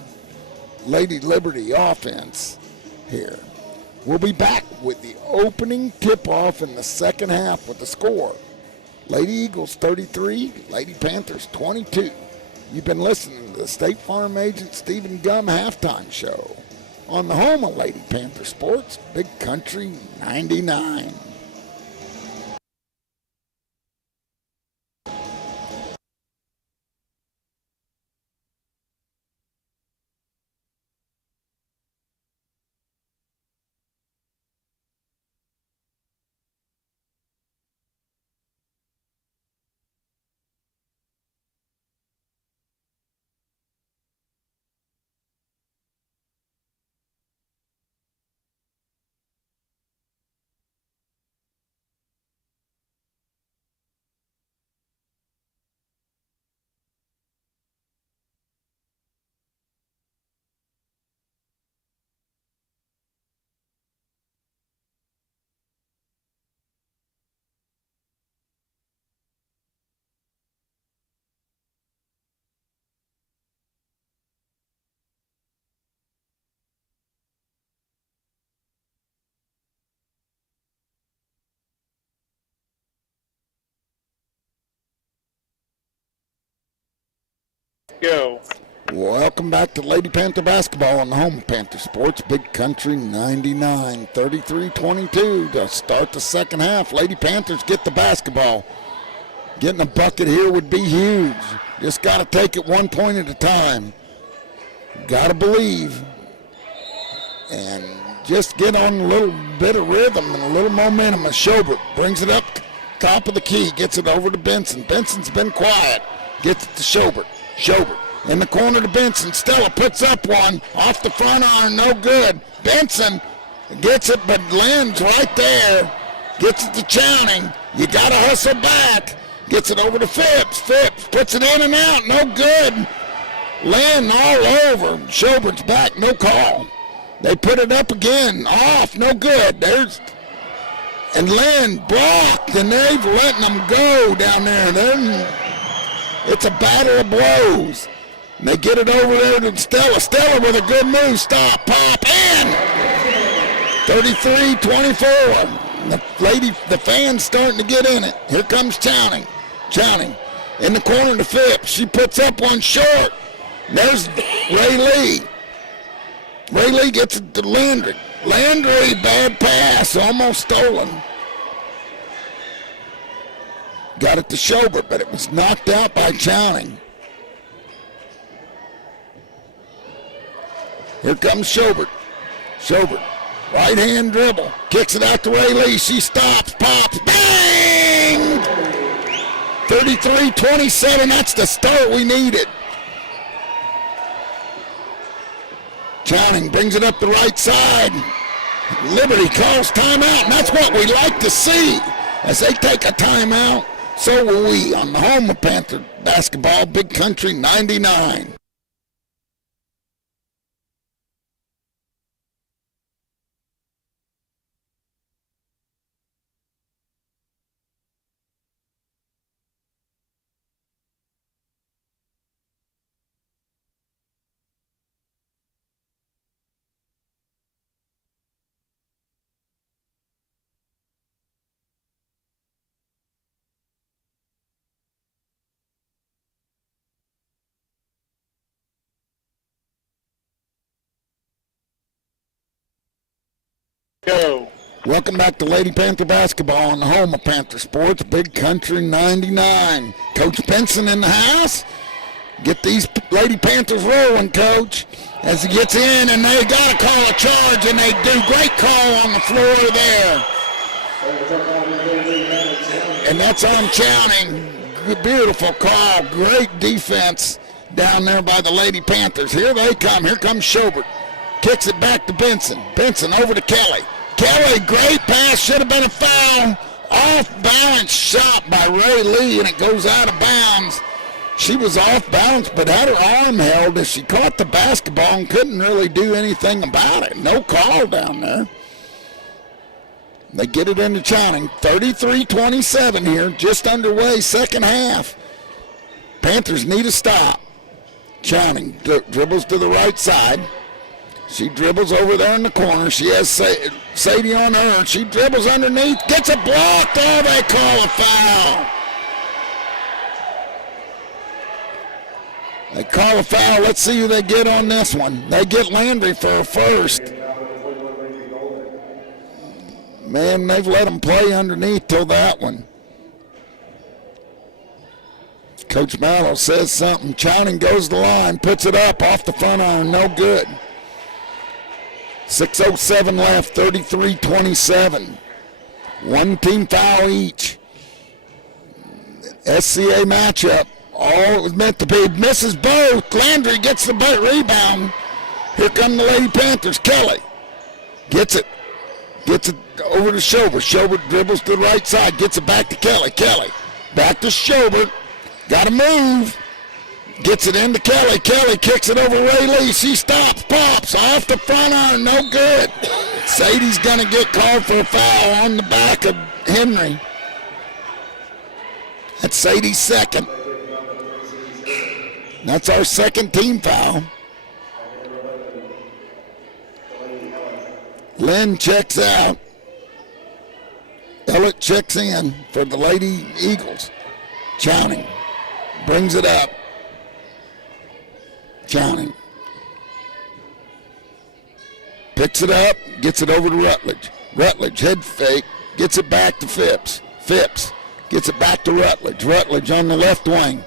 Lady Liberty offense here. We'll be back with the opening tip-off in the second half with the score. Lady Eagles 33, Lady Panthers 22. You've been listening to the State Farm Agent Stephen Gum halftime show on the home of Lady Panther Sports, Big Country 99. Go. Welcome back to Lady Panther basketball on the home of Panther Sports, Big Country 99, 33-22 to start the second half. Lady Panthers get the basketball. Getting a bucket here would be huge. Just got to take it 1 point at a time. Got to believe. And just get on a little bit of rhythm and a little momentum. As Schobert brings it up top of the key, gets it over to Benson. Benson's been quiet. Gets it to Schobert. Schobert in the corner to Benson. Stella puts up one off the front iron, no good. Benson gets it, but Lynn's right there. Gets it to Chowning. You got to hustle back. Gets it over to Phipps. Phipps puts it in and out, no good. Lynn all over. Schobert's back, no call. They put it up again, off, no good. And Lynn blocked, and they've letting them go down there. It's a battle of blows. And they get it over there to Stella. Stella with a good move. Stop, pop, in! 33-24. The fans starting to get in it. Here comes Chowning. Chowning in the corner to Phipps. She puts up one short. There's Ray Lee. Ray Lee gets it to Landry. Landry, bad pass, almost stolen. Got it to Schobert, but it was knocked out by Chowning. Here comes Schobert. Schobert, right hand dribble, kicks it out to Ray Lee. She stops, pops, bang! 33-27, that's the start we needed. Chowning brings it up the right side. Liberty calls timeout, and that's what we like to see. As they take a timeout, so will we on the home of Panther basketball, Big Country 99. Go. Welcome back to Lady Panther basketball on the home of Panther Sports, Big Country 99. Coach Benson in the house. Get these Lady Panthers rolling, Coach. As he gets in, and they got to call a charge, and they do. Great call on the floor there. And that's on Chowning. Good, beautiful call. Great defense down there by the Lady Panthers. Here they come. Here comes Schobert. Kicks it back to Benson. Benson over to Kelly. Kelly, great pass, should have been a foul. Off-balance shot by Ray Lee, and it goes out of bounds. She was off balance, but had her arm held as she caught the basketball and couldn't really do anything about it. No call down there. They get it into Chowning. 33-27 here, just underway, second half. Panthers need a stop. Chowning dribbles to the right side. She dribbles over there in the corner. She has Sadie on her. She dribbles underneath, gets a block. Oh, they call a foul. They call a foul. Let's see who they get on this one. They get Landry for a first. Man, they've let them play underneath till that one. Coach Mallow says something. Chowning goes to the line, puts it up off the front iron, no good. 6:07 left, 33-27. One team foul each. SCA matchup. All it was meant to be. Misses both. Landry gets the rebound. Here come the Lady Panthers. Kelly gets it. Gets it over to Schobert. Schobert dribbles to the right side. Gets it back to Kelly. Kelly back to Schobert. Got to move. Gets it into Kelly. Kelly kicks it over Ray Lee. She stops, pops, off the front iron, no good. Sadie's going to get called for a foul on the back of Henry. That's Sadie's second. That's our second team foul. Lynn checks out. Ellett checks in for the Lady Eagles. Chowning brings it up. Chowning. Picks it up, gets it over to Rutledge. Rutledge, head fake, gets it back to Phipps. Phipps gets it back to Rutledge. Rutledge on the left wing.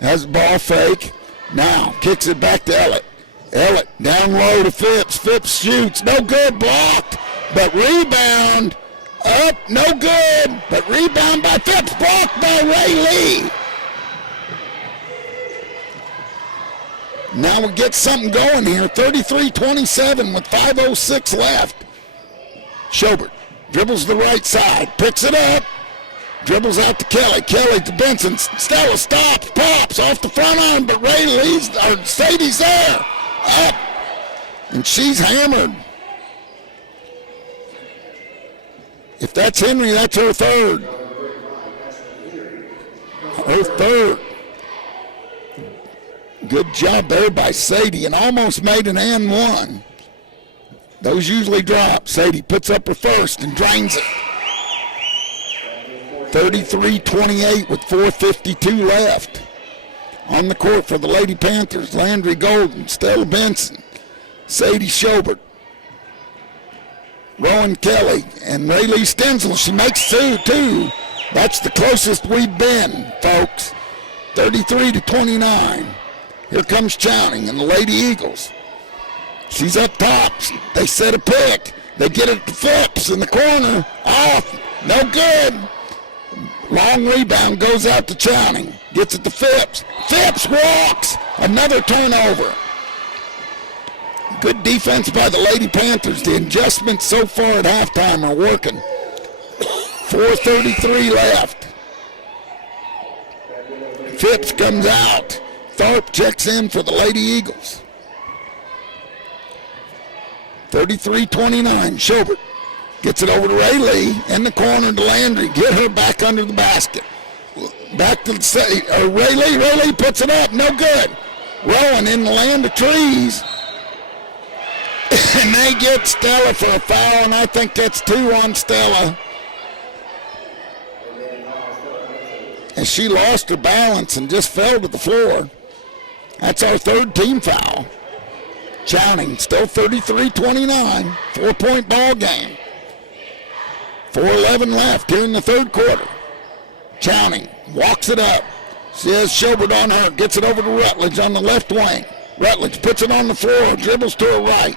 Has the ball fake. Now kicks it back to Ellett. Ellett down low to Phipps. Phipps shoots. No good. Blocked. But rebound. Up. No good. But rebound by Phipps. Blocked by Ray Lee. Now we get something going here. 33-27 with 5:06 left. Schobert dribbles the right side. Picks it up. Dribbles out to Kelly. Kelly to Benson. Stella stops. Pops off the front arm. But Ray Lee's, or Sadie's there. Up. And she's hammered. If that's Henry, that's her third. Her third. Good job there by Sadie, and almost made an and one. Those usually drop. Sadie puts up her first and drains it. 33-28 with 4:52 left. On the court for the Lady Panthers, Landry Golden, Stella Benson, Sadie Schobert, Rowan Kelly, and Rayleigh Stenzel. She makes two. That's the closest we've been, folks. 33-29. Here comes Chowning and the Lady Eagles. She's up top. They set a pick. They get it to Phipps in the corner. Off. No good. Long rebound goes out to Chowning. Gets it to Phipps. Phipps walks. Another turnover. Good defense by the Lady Panthers. The adjustments so far at halftime are working. 4:33 left. Phipps comes out. Tharp checks in for the Lady Eagles. 33-29. Schobert gets it over to Rayleigh in the corner to Landry. Get her back under the basket. Back to Rayleigh. Rayleigh puts it up. No good. Rowan in the land of trees. And they get Stella for a foul, and I think that's 2 on Stella. And she lost her balance and just fell to the floor. That's our third team foul. Chowning still 33-29, 4-point ball game. 4:11 left here in the third quarter. Chowning walks it up. She has Schobert on her, gets it over to Rutledge on the left wing. Rutledge puts it on the floor, dribbles to her right.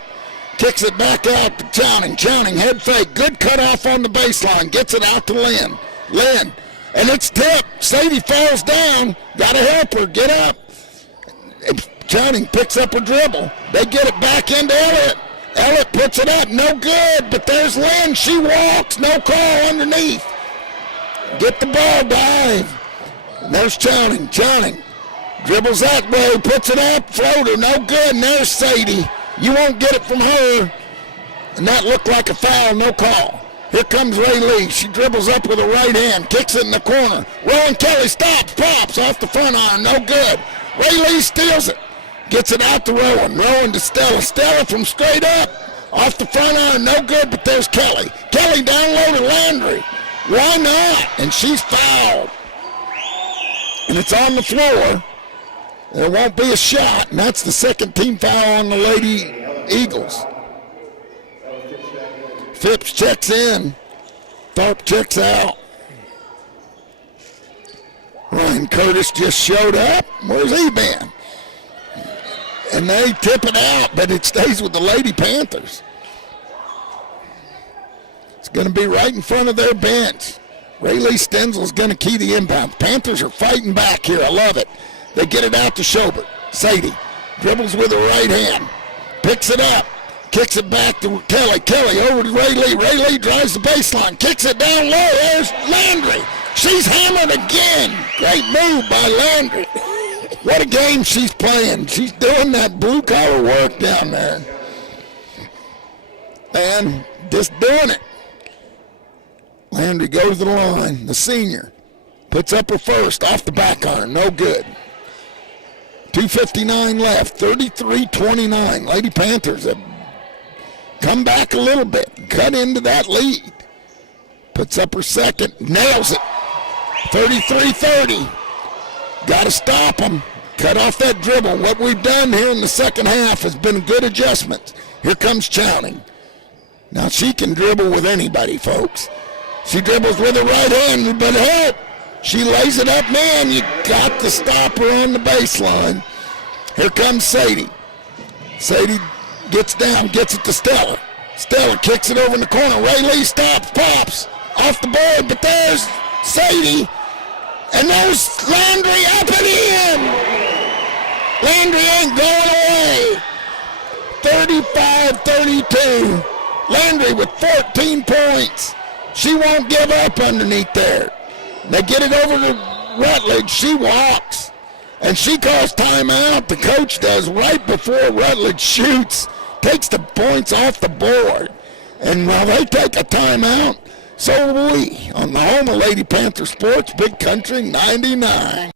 Kicks it back out to Chowning. Chowning head fake, good cutoff on the baseline. Gets it out to Lynn. Lynn, and it's tipped. Sadie falls down. Got to help her, get up. Chowning picks up a dribble. They get it back into Ellett. Ellett puts it up. No good, but there's Lynn. She walks. No call underneath. Get the ball, dive. And there's Chowning. Chowning dribbles that way, puts it up, floater. No good, and there's Sadie. You won't get it from her. And that looked like a foul, no call. Here comes Rayleigh. She dribbles up with her right hand, kicks it in the corner. Rowan Kelly stops, pops off the front iron. No good. Rayleigh steals it. Gets it out to Rowan. Rowan to Stella. Stella from straight up. Off the front iron. No good, but there's Kelly. Kelly down low to Landry. Why not? And she's fouled. And it's on the floor. There won't be a shot, and that's the second team foul on the Lady Eagles. Phipps checks in. Tharp checks out. Ryan Curtis just showed up. Where's he been? And they tip it out, but it stays with the Lady Panthers. It's going to be right in front of their bench. Rayleigh Stenzel's going to key the inbound. Panthers are fighting back here. I love it. They get it out to Schobert. Sadie dribbles with her right hand. Picks it up. Kicks it back to Kelly. Kelly over to Rayleigh. Rayleigh drives the baseline. Kicks it down low. There's Landry. She's hammered again. Great move by Landry. What a game she's playing. She's doing that blue-collar work down there. And just doing it. Landry goes to the line. The senior puts up her first off the back iron. No good. 2:59 left. 33-29. Lady Panthers have come back a little bit. Cut into that lead. Puts up her second. Nails it. 33-30. Got to stop them. cut off that dribble. What we've done here in the second half has been good adjustments. Here comes Chowning. Now she can dribble with anybody, folks. She dribbles with her right hand, but help. She lays it up, man. You got to stop her on the baseline. Here comes Sadie. Sadie gets down, gets it to Stella. Stella kicks it over in the corner. Ray Lee stops, pops off the board, but there's Sadie. And there's Landry up and in. Landry ain't going away. 35-32. Landry with 14 points. She won't give up underneath there. They get it over to Rutledge. She walks. And she calls timeout. The coach does right before Rutledge shoots. Takes the points off the board. And while they take a timeout, so will we on the home of Lady Panther Sports, Big Country 99.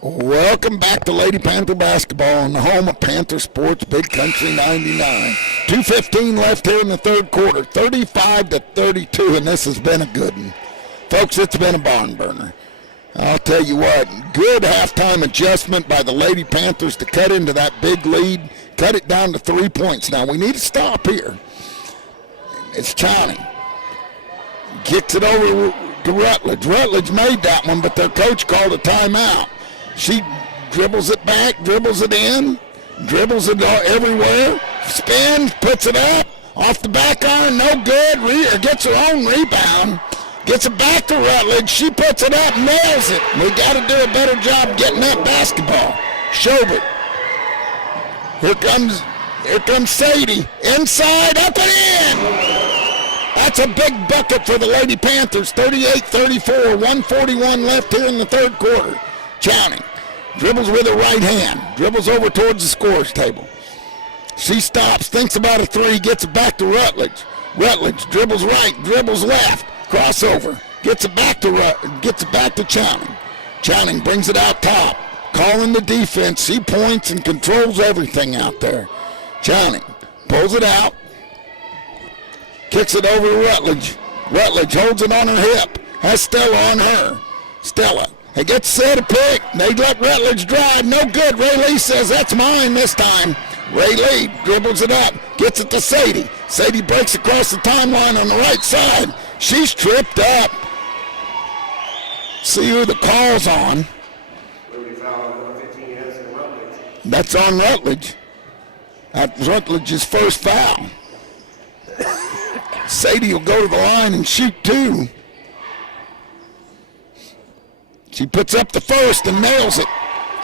Welcome back to Lady Panther basketball on the home of Panther Sports, Big Country 99. 2:15 left here in the third quarter, 35-32, and this has been a good one. Folks, it's been a barn burner. I'll tell you what, good halftime adjustment by the Lady Panthers to cut into that big lead, cut it down to 3 points. Now, we need to stop here. It's Chowning. Kicks it over to Rutledge. Rutledge made that one, but their coach called a timeout. She dribbles it back, dribbles it in, dribbles it everywhere, spins, puts it up, off the back iron, no good, gets her own rebound, gets it back to Rutledge, she puts it up, nails it. We got to do a better job getting that basketball. Schobert. Here comes Sadie, inside, up and in. That's a big bucket for the Lady Panthers, 38-34, 1:41 left here in the third quarter. Chowning dribbles with her right hand, dribbles over towards the scorer's table. She stops, thinks about a three, gets it back to Rutledge. Rutledge dribbles right, dribbles left, crossover, gets it back to Chowning. Chowning brings it out top, calling the defense. She points and controls everything out there. Chowning pulls it out, kicks it over to Rutledge. Rutledge holds it on her hip, has Stella on her. Stella. They get set a pick. They let Rutledge drive. No good. Ray Lee says, that's mine this time. Ray Lee dribbles it up. Gets it to Sadie. Sadie breaks across the timeline on the right side. She's tripped up. See who the call's on. That's on Rutledge. That's Rutledge's first foul. Sadie will go to the line and shoot two. She puts up the first and nails it.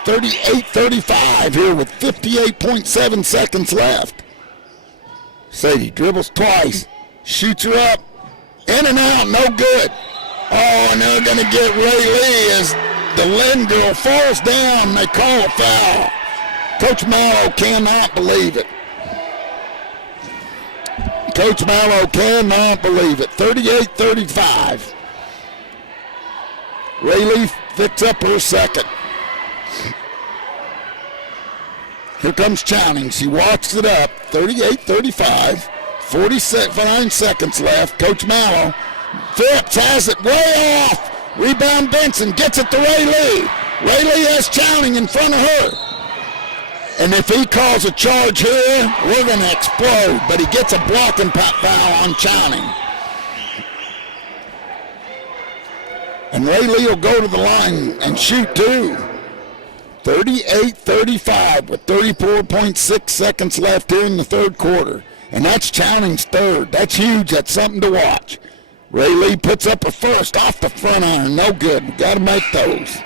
38-35 here with 58.7 seconds left. Sadie dribbles twice, shoots her up, in and out, no good. Oh, and they're going to get Ray Lee as the Lynn girl falls down. They call a foul. Coach Mallow cannot believe it. Coach Mallow cannot believe it. 38-35. Ray Lee picks up her second. Here comes Chowning. She walks it up. 38-35. 49 seconds left. Coach Mallow. Phipps has it way off. Rebound Benson gets it to Ray Lee. Ray Lee has Chowning in front of her. And if he calls a charge here, we're going to explode. But he gets a blocking foul on Chowning. And Ray Lee will go to the line and shoot two. 38-35 with 34.6 seconds left here in the third quarter. And that's Chowning's third. That's huge. That's something to watch. Ray Lee puts up a first off the front iron. No good. We've got to make those.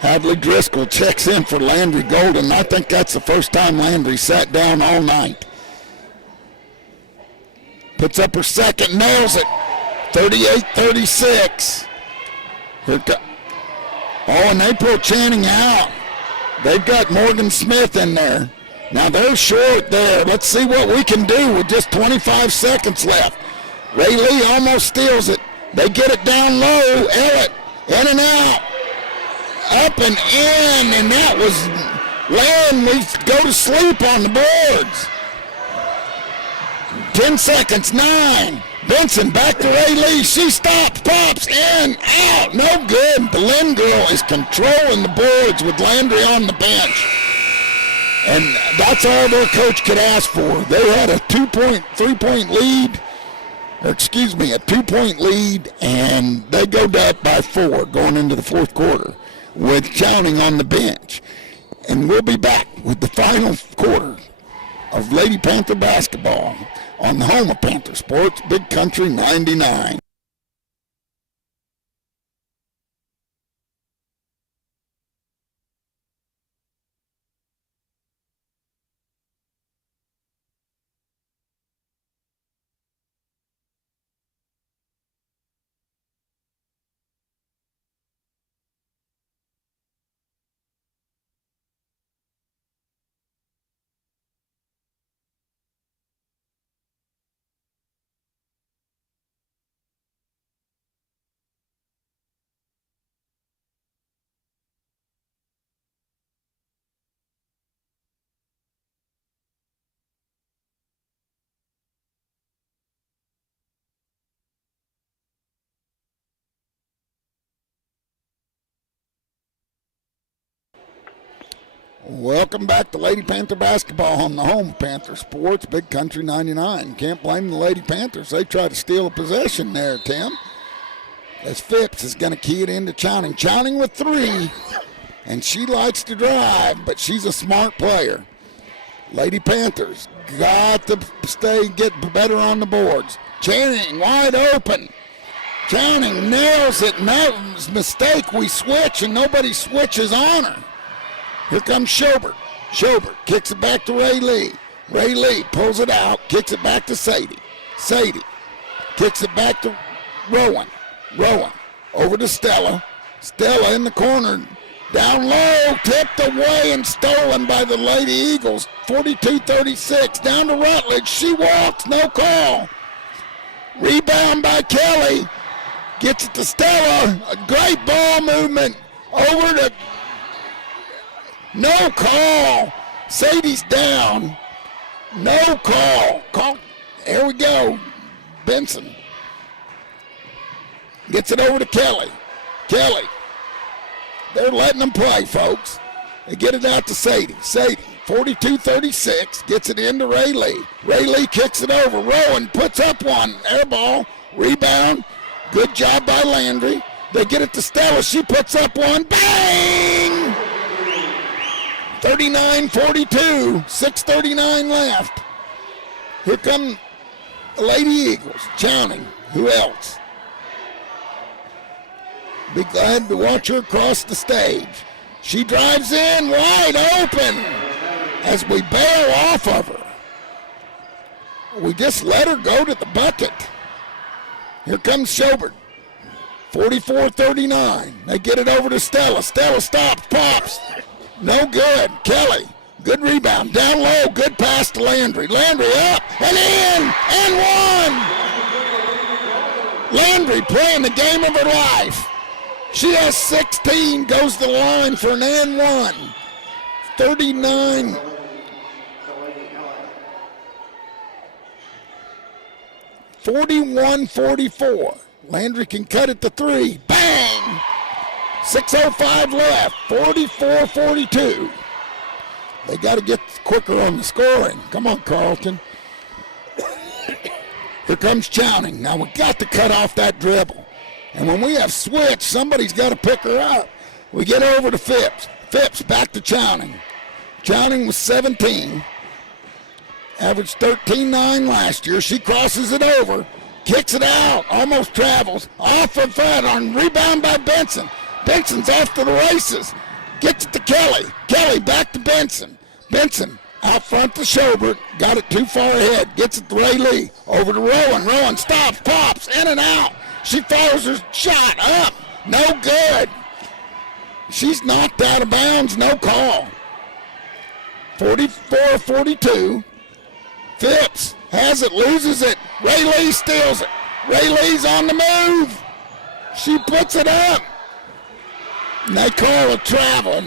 Hadley Driscoll checks in for Landry Golden. I think that's the first time Landry sat down all night. Puts up her second, nails it. 38-36. And they pull Channing out. They've got Morgan Smith in there. Now they're short there. Let's see what we can do with just 25 seconds left. Ray Lee almost steals it. They get it down low. Elliott in and out. Up and in. And that was Land. We go to sleep on the boards. 10 seconds. 9. Benson back to Ray Lee. She stops. Pops in. Out. No good. The Lynn girl is controlling the boards with Landry on the bench. And that's all their coach could ask for. They had a 3-point lead. A 2-point lead, and they go up by 4 going into the fourth quarter with Chowning on the bench. And we'll be back with the final quarter of Lady Panther basketball on the home of Panther Sports, Big Country 99. Welcome back to Lady Panther basketball on the home of Panther Sports, Big Country 99. Can't blame the Lady Panthers. They tried to steal a possession there, Tim. As Phipps is going to key it into Chowning. Chowning with 3, and she likes to drive, but she's a smart player. Lady Panthers got to get better on the boards. Channing wide open. Chowning nails it. No mistake. We switch, and nobody switches on her. Here comes Schobert. Schobert kicks it back to Ray Lee. Ray Lee pulls it out, kicks it back to Sadie. Sadie kicks it back to Rowan. Rowan over to Stella. Stella in the corner. Down low, tipped away and stolen by the Lady Eagles. 42-36, down to Rutledge. She walks, no call. Rebound by Kelly. Gets it to Stella. A great ball movement over to... No call. Sadie's down. No call. There we go. Benson gets it over to Kelly. Kelly. They're letting them play, folks. They get it out to Sadie. Sadie, 42-36, gets it into Ray Lee. Ray Lee kicks it over. Rowan puts up one. Air ball. Rebound. Good job by Landry. They get it to Stella. She puts up one. Bang! 39-42, 6:39 left. Here come the Lady Eagles. Chowning, who else? Be glad to watch her cross the stage. She drives in wide open as we bail off of her. We just let her go to the bucket. Here comes Schobert. 44-39. They get it over to Stella. Stella stops, pops. No good. Kelly, good rebound. Down low, good pass to Landry. Landry up and in and one. Landry playing the game of her life. She has 16, goes to the line for an and one. 39. 41-44. Landry can cut it to 3. Bang! 6:05 left, 44-42. They got to get quicker on the scoring. Come on, Carlton. Here comes Chowning. Now we got to cut off that dribble. And when we have switch, somebody's got to pick her up. We get over to Phipps. Phipps back to Chowning. Chowning was 17. Averaged 13-9 last year. She crosses it over. Kicks it out. Almost travels. Off her foot on rebound by Benson. Benson's off to the races. Gets it to Kelly. Kelly back to Benson. Benson out front to Schobert. Got it too far ahead. Gets it to Ray Lee. Over to Rowan. Rowan stops, pops, in and out. She follows her shot up. No good. She's knocked out of bounds. No call. 44-42. Phipps has it, loses it. Ray Lee steals it. Ray Lee's on the move. She puts it up. And they call a travel.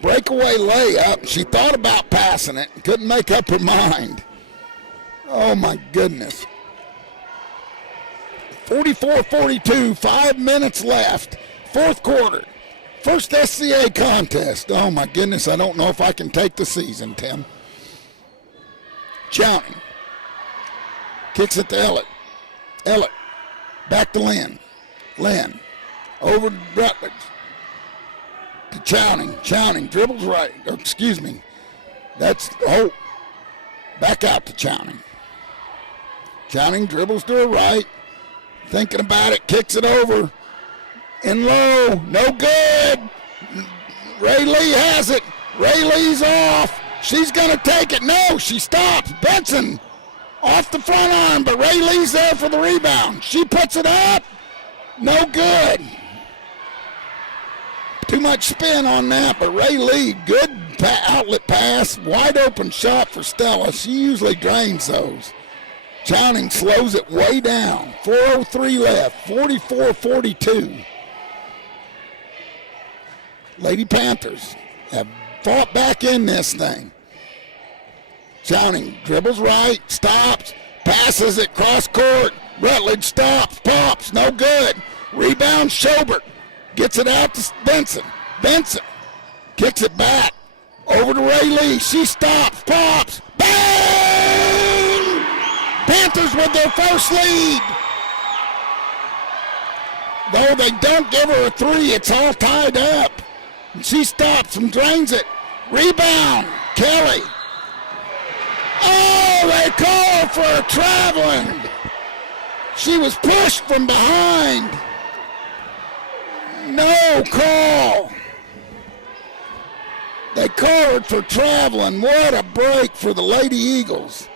Breakaway layup. She thought about passing it. Couldn't make up her mind. Oh, my goodness. 44-42, 5 minutes left. Fourth quarter. First SCA contest. Oh, my goodness, I don't know if I can take the season, Tim. Chowning. Kicks it to Ellett. Ellett. Back to Lynn. Lynn. Over to Rutledge. To Chowning. Chowning dribbles right. Oh, excuse me. That's Holt. Back out to Chowning. Chowning dribbles to her right. Thinking about it. Kicks it over. In low. No good. Ray Lee has it. Ray Lee's off. She's going to take it. No, she stops. Benson off the front arm, but Ray Lee's there for the rebound. She puts it up. No good. Too much spin on that, but Ray Lee, good outlet pass, wide open shot for Stella. She usually drains those. Chowning slows it way down. 4:03 left, 44-42. Lady Panthers have fought back in this thing. Chowning dribbles right, stops, passes it cross court. Rutledge stops, pops, no good. Rebound, Schobert. Gets it out to Benson. Benson kicks it back. Over to Ray Lee. She stops, pops. Bang! Panthers with their first lead. Though they don't give her a three, it's all tied up. She stops and drains it. Rebound, Kelly. Oh, they call her for a traveling. She was pushed from behind. No call. They call her for traveling. What a break for the Lady Eagles.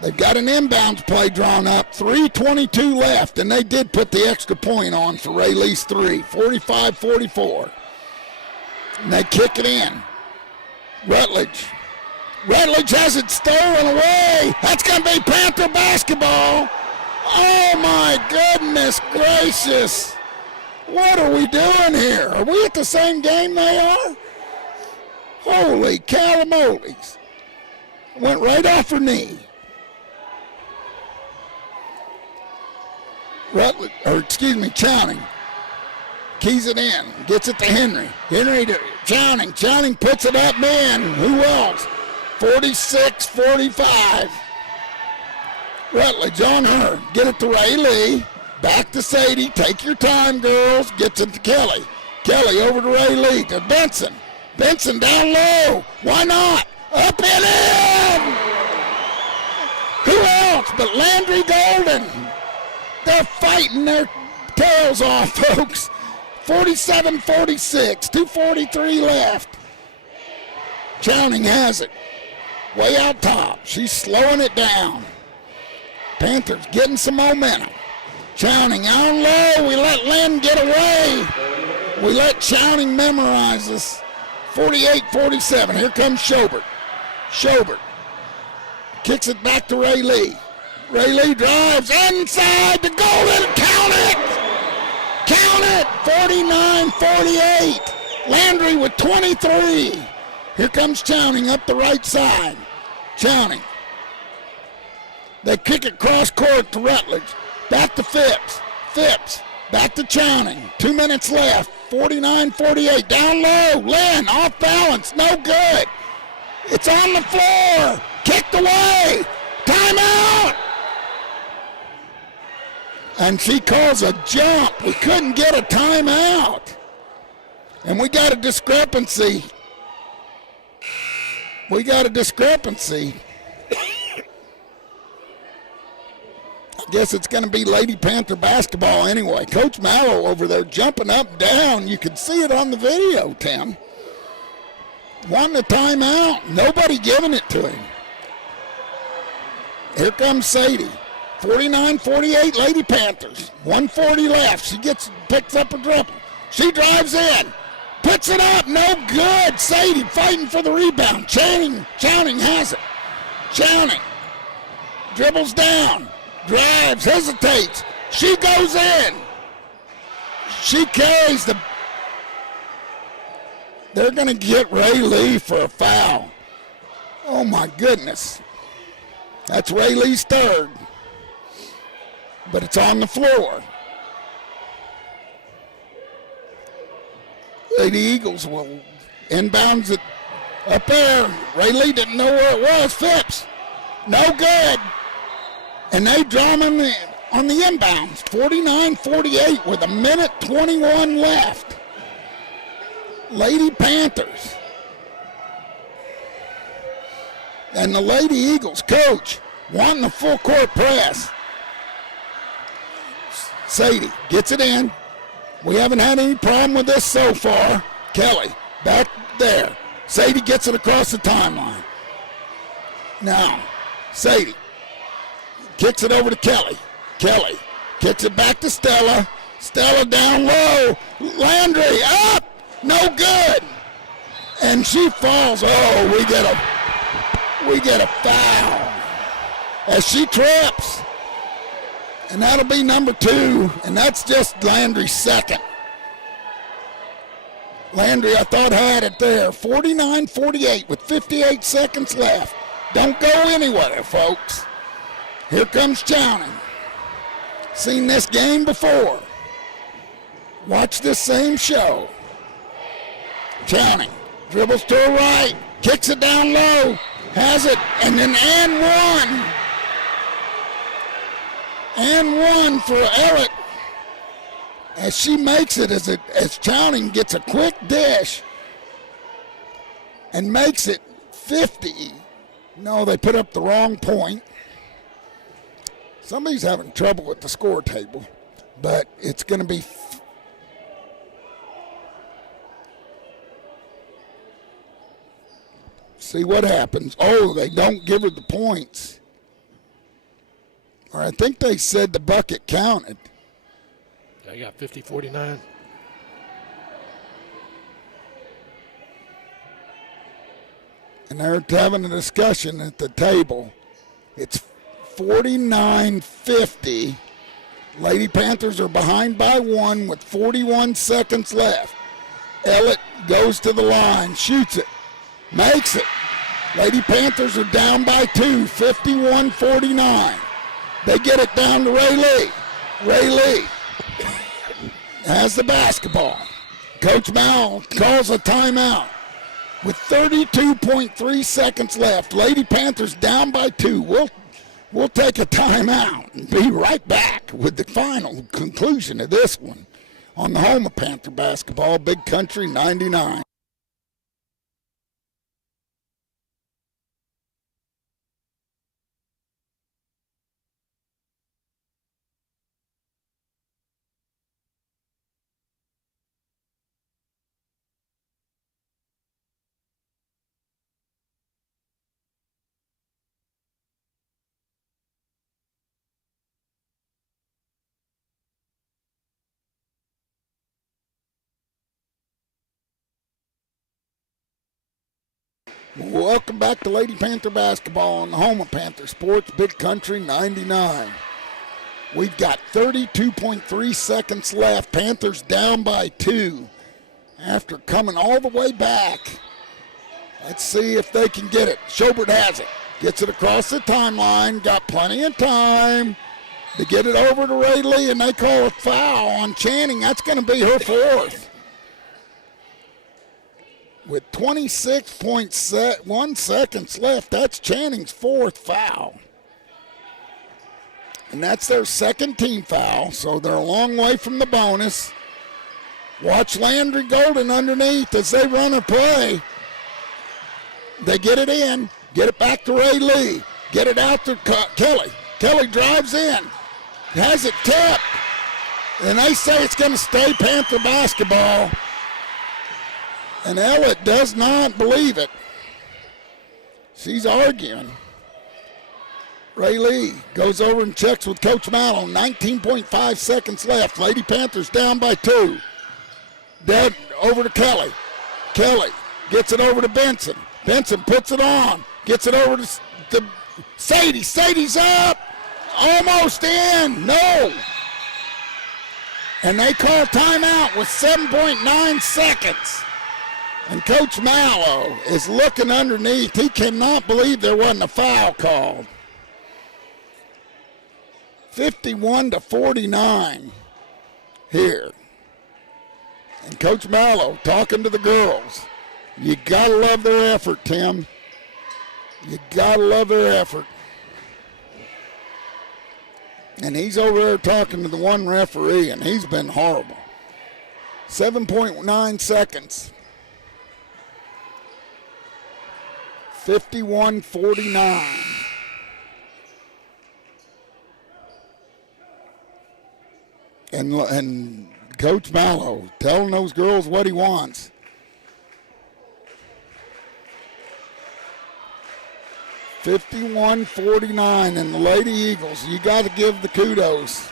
They've got an inbounds play drawn up. 3:22 left, and they did put the extra point on for Ray Lee's three. 45-44. And they kick it in. Rutledge. Rutledge has it stolen away. That's going to be Panther basketball. Oh, my goodness gracious. What are we doing here? Are we at the same game they are? Holy calamoles. Went right off her knee. Rutledge, Chowning. Keys it in. Gets it to Henry. Henry to Chowning. Chowning puts it up, man. Who else? 46-45. Rutledge on her. Get it to Ray Lee. Back to Sadie. Take your time, girls. Gets it to Kelly. Kelly over to Ray Lee. To Benson. Benson down low. Why not? Up and in! Who else but Landry Golden? They're fighting their tails off, folks. 47-46. 2:43 left. Chowning has it. Way out top. She's slowing it down. Panthers getting some momentum. Chowning on low. We let Lynn get away. We let Chowning memorize us. 48-47. Here comes Schobert. Schobert kicks it back to Ray Lee. Ray Lee drives inside the goal and count it. Count it. 49-48. Landry with 23. Here comes Chowning up the right side. Chowning. They kick it cross court to Rutledge. Back to Phipps. Phipps. Back to Chowning. 2 minutes left. 49-48. Down low. Lynn off balance. No good. It's on the floor. Kicked away. Timeout. And she calls a jump. We couldn't get a timeout. And we got a discrepancy. We got a discrepancy. I guess it's going to be Lady Panther basketball anyway. Coach Mallow over there jumping up and down. You can see it on the video, Tim. Wanting a timeout. Nobody giving it to him. Here comes Sadie. 49-48 Lady Panthers. 1:40 left. She picks up a dribble. She drives in. Puts it up. No good. Sadie fighting for the rebound. Chowning has it. Chowning dribbles down. Drives. Hesitates. She goes in. She carries the... They're going to get Ray Lee for a foul. Oh, my goodness. That's Ray Lee's third. But it's on the floor. Lady Eagles will inbounds it up there. Ray Lee didn't know where it was. Phipps. No good. And they draw him on the inbounds. 49-48 with 1:21 left. Lady Panthers. And the Lady Eagles coach wanting a full court press. Sadie gets it in. We haven't had any problem with this so far. Kelly back there. Sadie gets it across the timeline. Now, Sadie kicks it over to Kelly. Kelly kicks it back to Stella. Stella down low. Landry up. No good. And she falls. Oh, we get a foul as she trips. And that'll be number 2, and that's just Landry's second. Landry, I thought, had it there. 49-48 with 58 seconds left. Don't go anywhere, folks. Here comes Chowning. Seen this game before. Watch this same show. Chowning dribbles to her right, kicks it down low, has it, and then and one for Eric as she makes it as Chowning gets a quick dish and makes it 50. No, they put up the wrong point. Somebody's having trouble with the score table, but it's going to be see what happens. Oh, they don't give her the points. Or I think they said the bucket counted. I got 50-49. And they're having a discussion at the table. It's 49-50. Lady Panthers are behind by 1 with 41 seconds left. Ellett goes to the line, shoots it, makes it. Lady Panthers are down by 2, 51-49. They get it down to Ray Lee. Ray Lee has the basketball. Coach Mao calls a timeout with 32.3 seconds left. Lady Panthers down by 2. We'll take a timeout and be right back with the final conclusion of this one on the home of Panther basketball, Big Country 99. Welcome back to Lady Panther basketball on the home of Panther Sports, Big Country 99. We've got 32.3 seconds left. Panthers down by 2 after coming all the way back. Let's see if they can get it. Schobert has it. Gets it across the timeline. Got plenty of time to get it over to Ray Lee, and they call a foul on Channing. That's going to be her 4th. With 26.1 seconds left, that's Channing's 4th foul. And that's their 2nd team foul, so they're a long way from the bonus. Watch Landry Golden underneath as they run a play. They get it in, get it back to Ray Lee, get it out to Kelly. Kelly drives in, has it tipped, and they say it's going to stay Panther basketball. And Ellett does not believe it. She's arguing. Ray Lee goes over and checks with Coach Mallow. 19.5 seconds left. Lady Panthers down by 2. Dead over to Kelly. Kelly gets it over to Benson. Benson puts it on. Gets it over to Sadie. Sadie's up. Almost in. No. And they call timeout with 7.9 seconds. And Coach Mallow is looking underneath. He cannot believe there wasn't a foul called. 51-49 here. And Coach Mallow talking to the girls. You got to love their effort, Tim. You got to love their effort. And he's over there talking to the one referee, and he's been horrible. 7.9 seconds. 51-49. And Coach Mallow telling those girls what he wants. (51-49) and the Lady Eagles. You got to give the kudos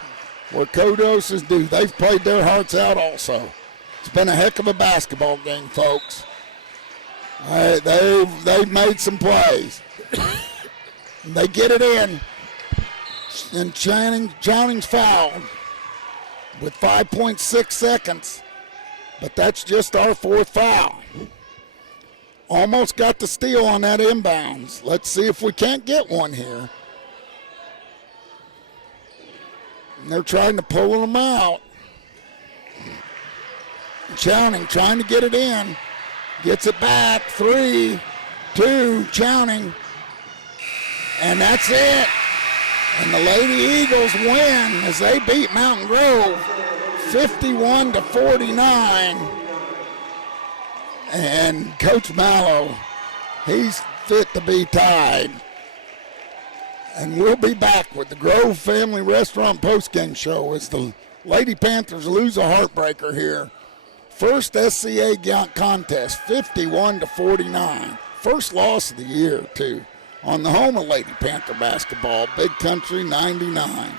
where kudos is due. They've played their hearts out also. It's been a heck of a basketball game, folks. They've made some plays. They get it in. And Channing's fouled with 5.6 seconds. But that's just our fourth foul. Almost got the steal on that inbounds. Let's see if we can't get one here. And they're trying to pull them out. Chowning trying to get it in. Gets it back. 3, 2, Chowning. And that's it. And the Lady Eagles win as they beat Mountain Grove 51-49. And Coach Mallow, he's fit to be tied. And we'll be back with the Grove Family Restaurant postgame show as the Lady Panthers lose a heartbreaker here. First SCA contest, 51-49. First loss of the year, too, on the home of Lady Panther basketball, Big Country 99.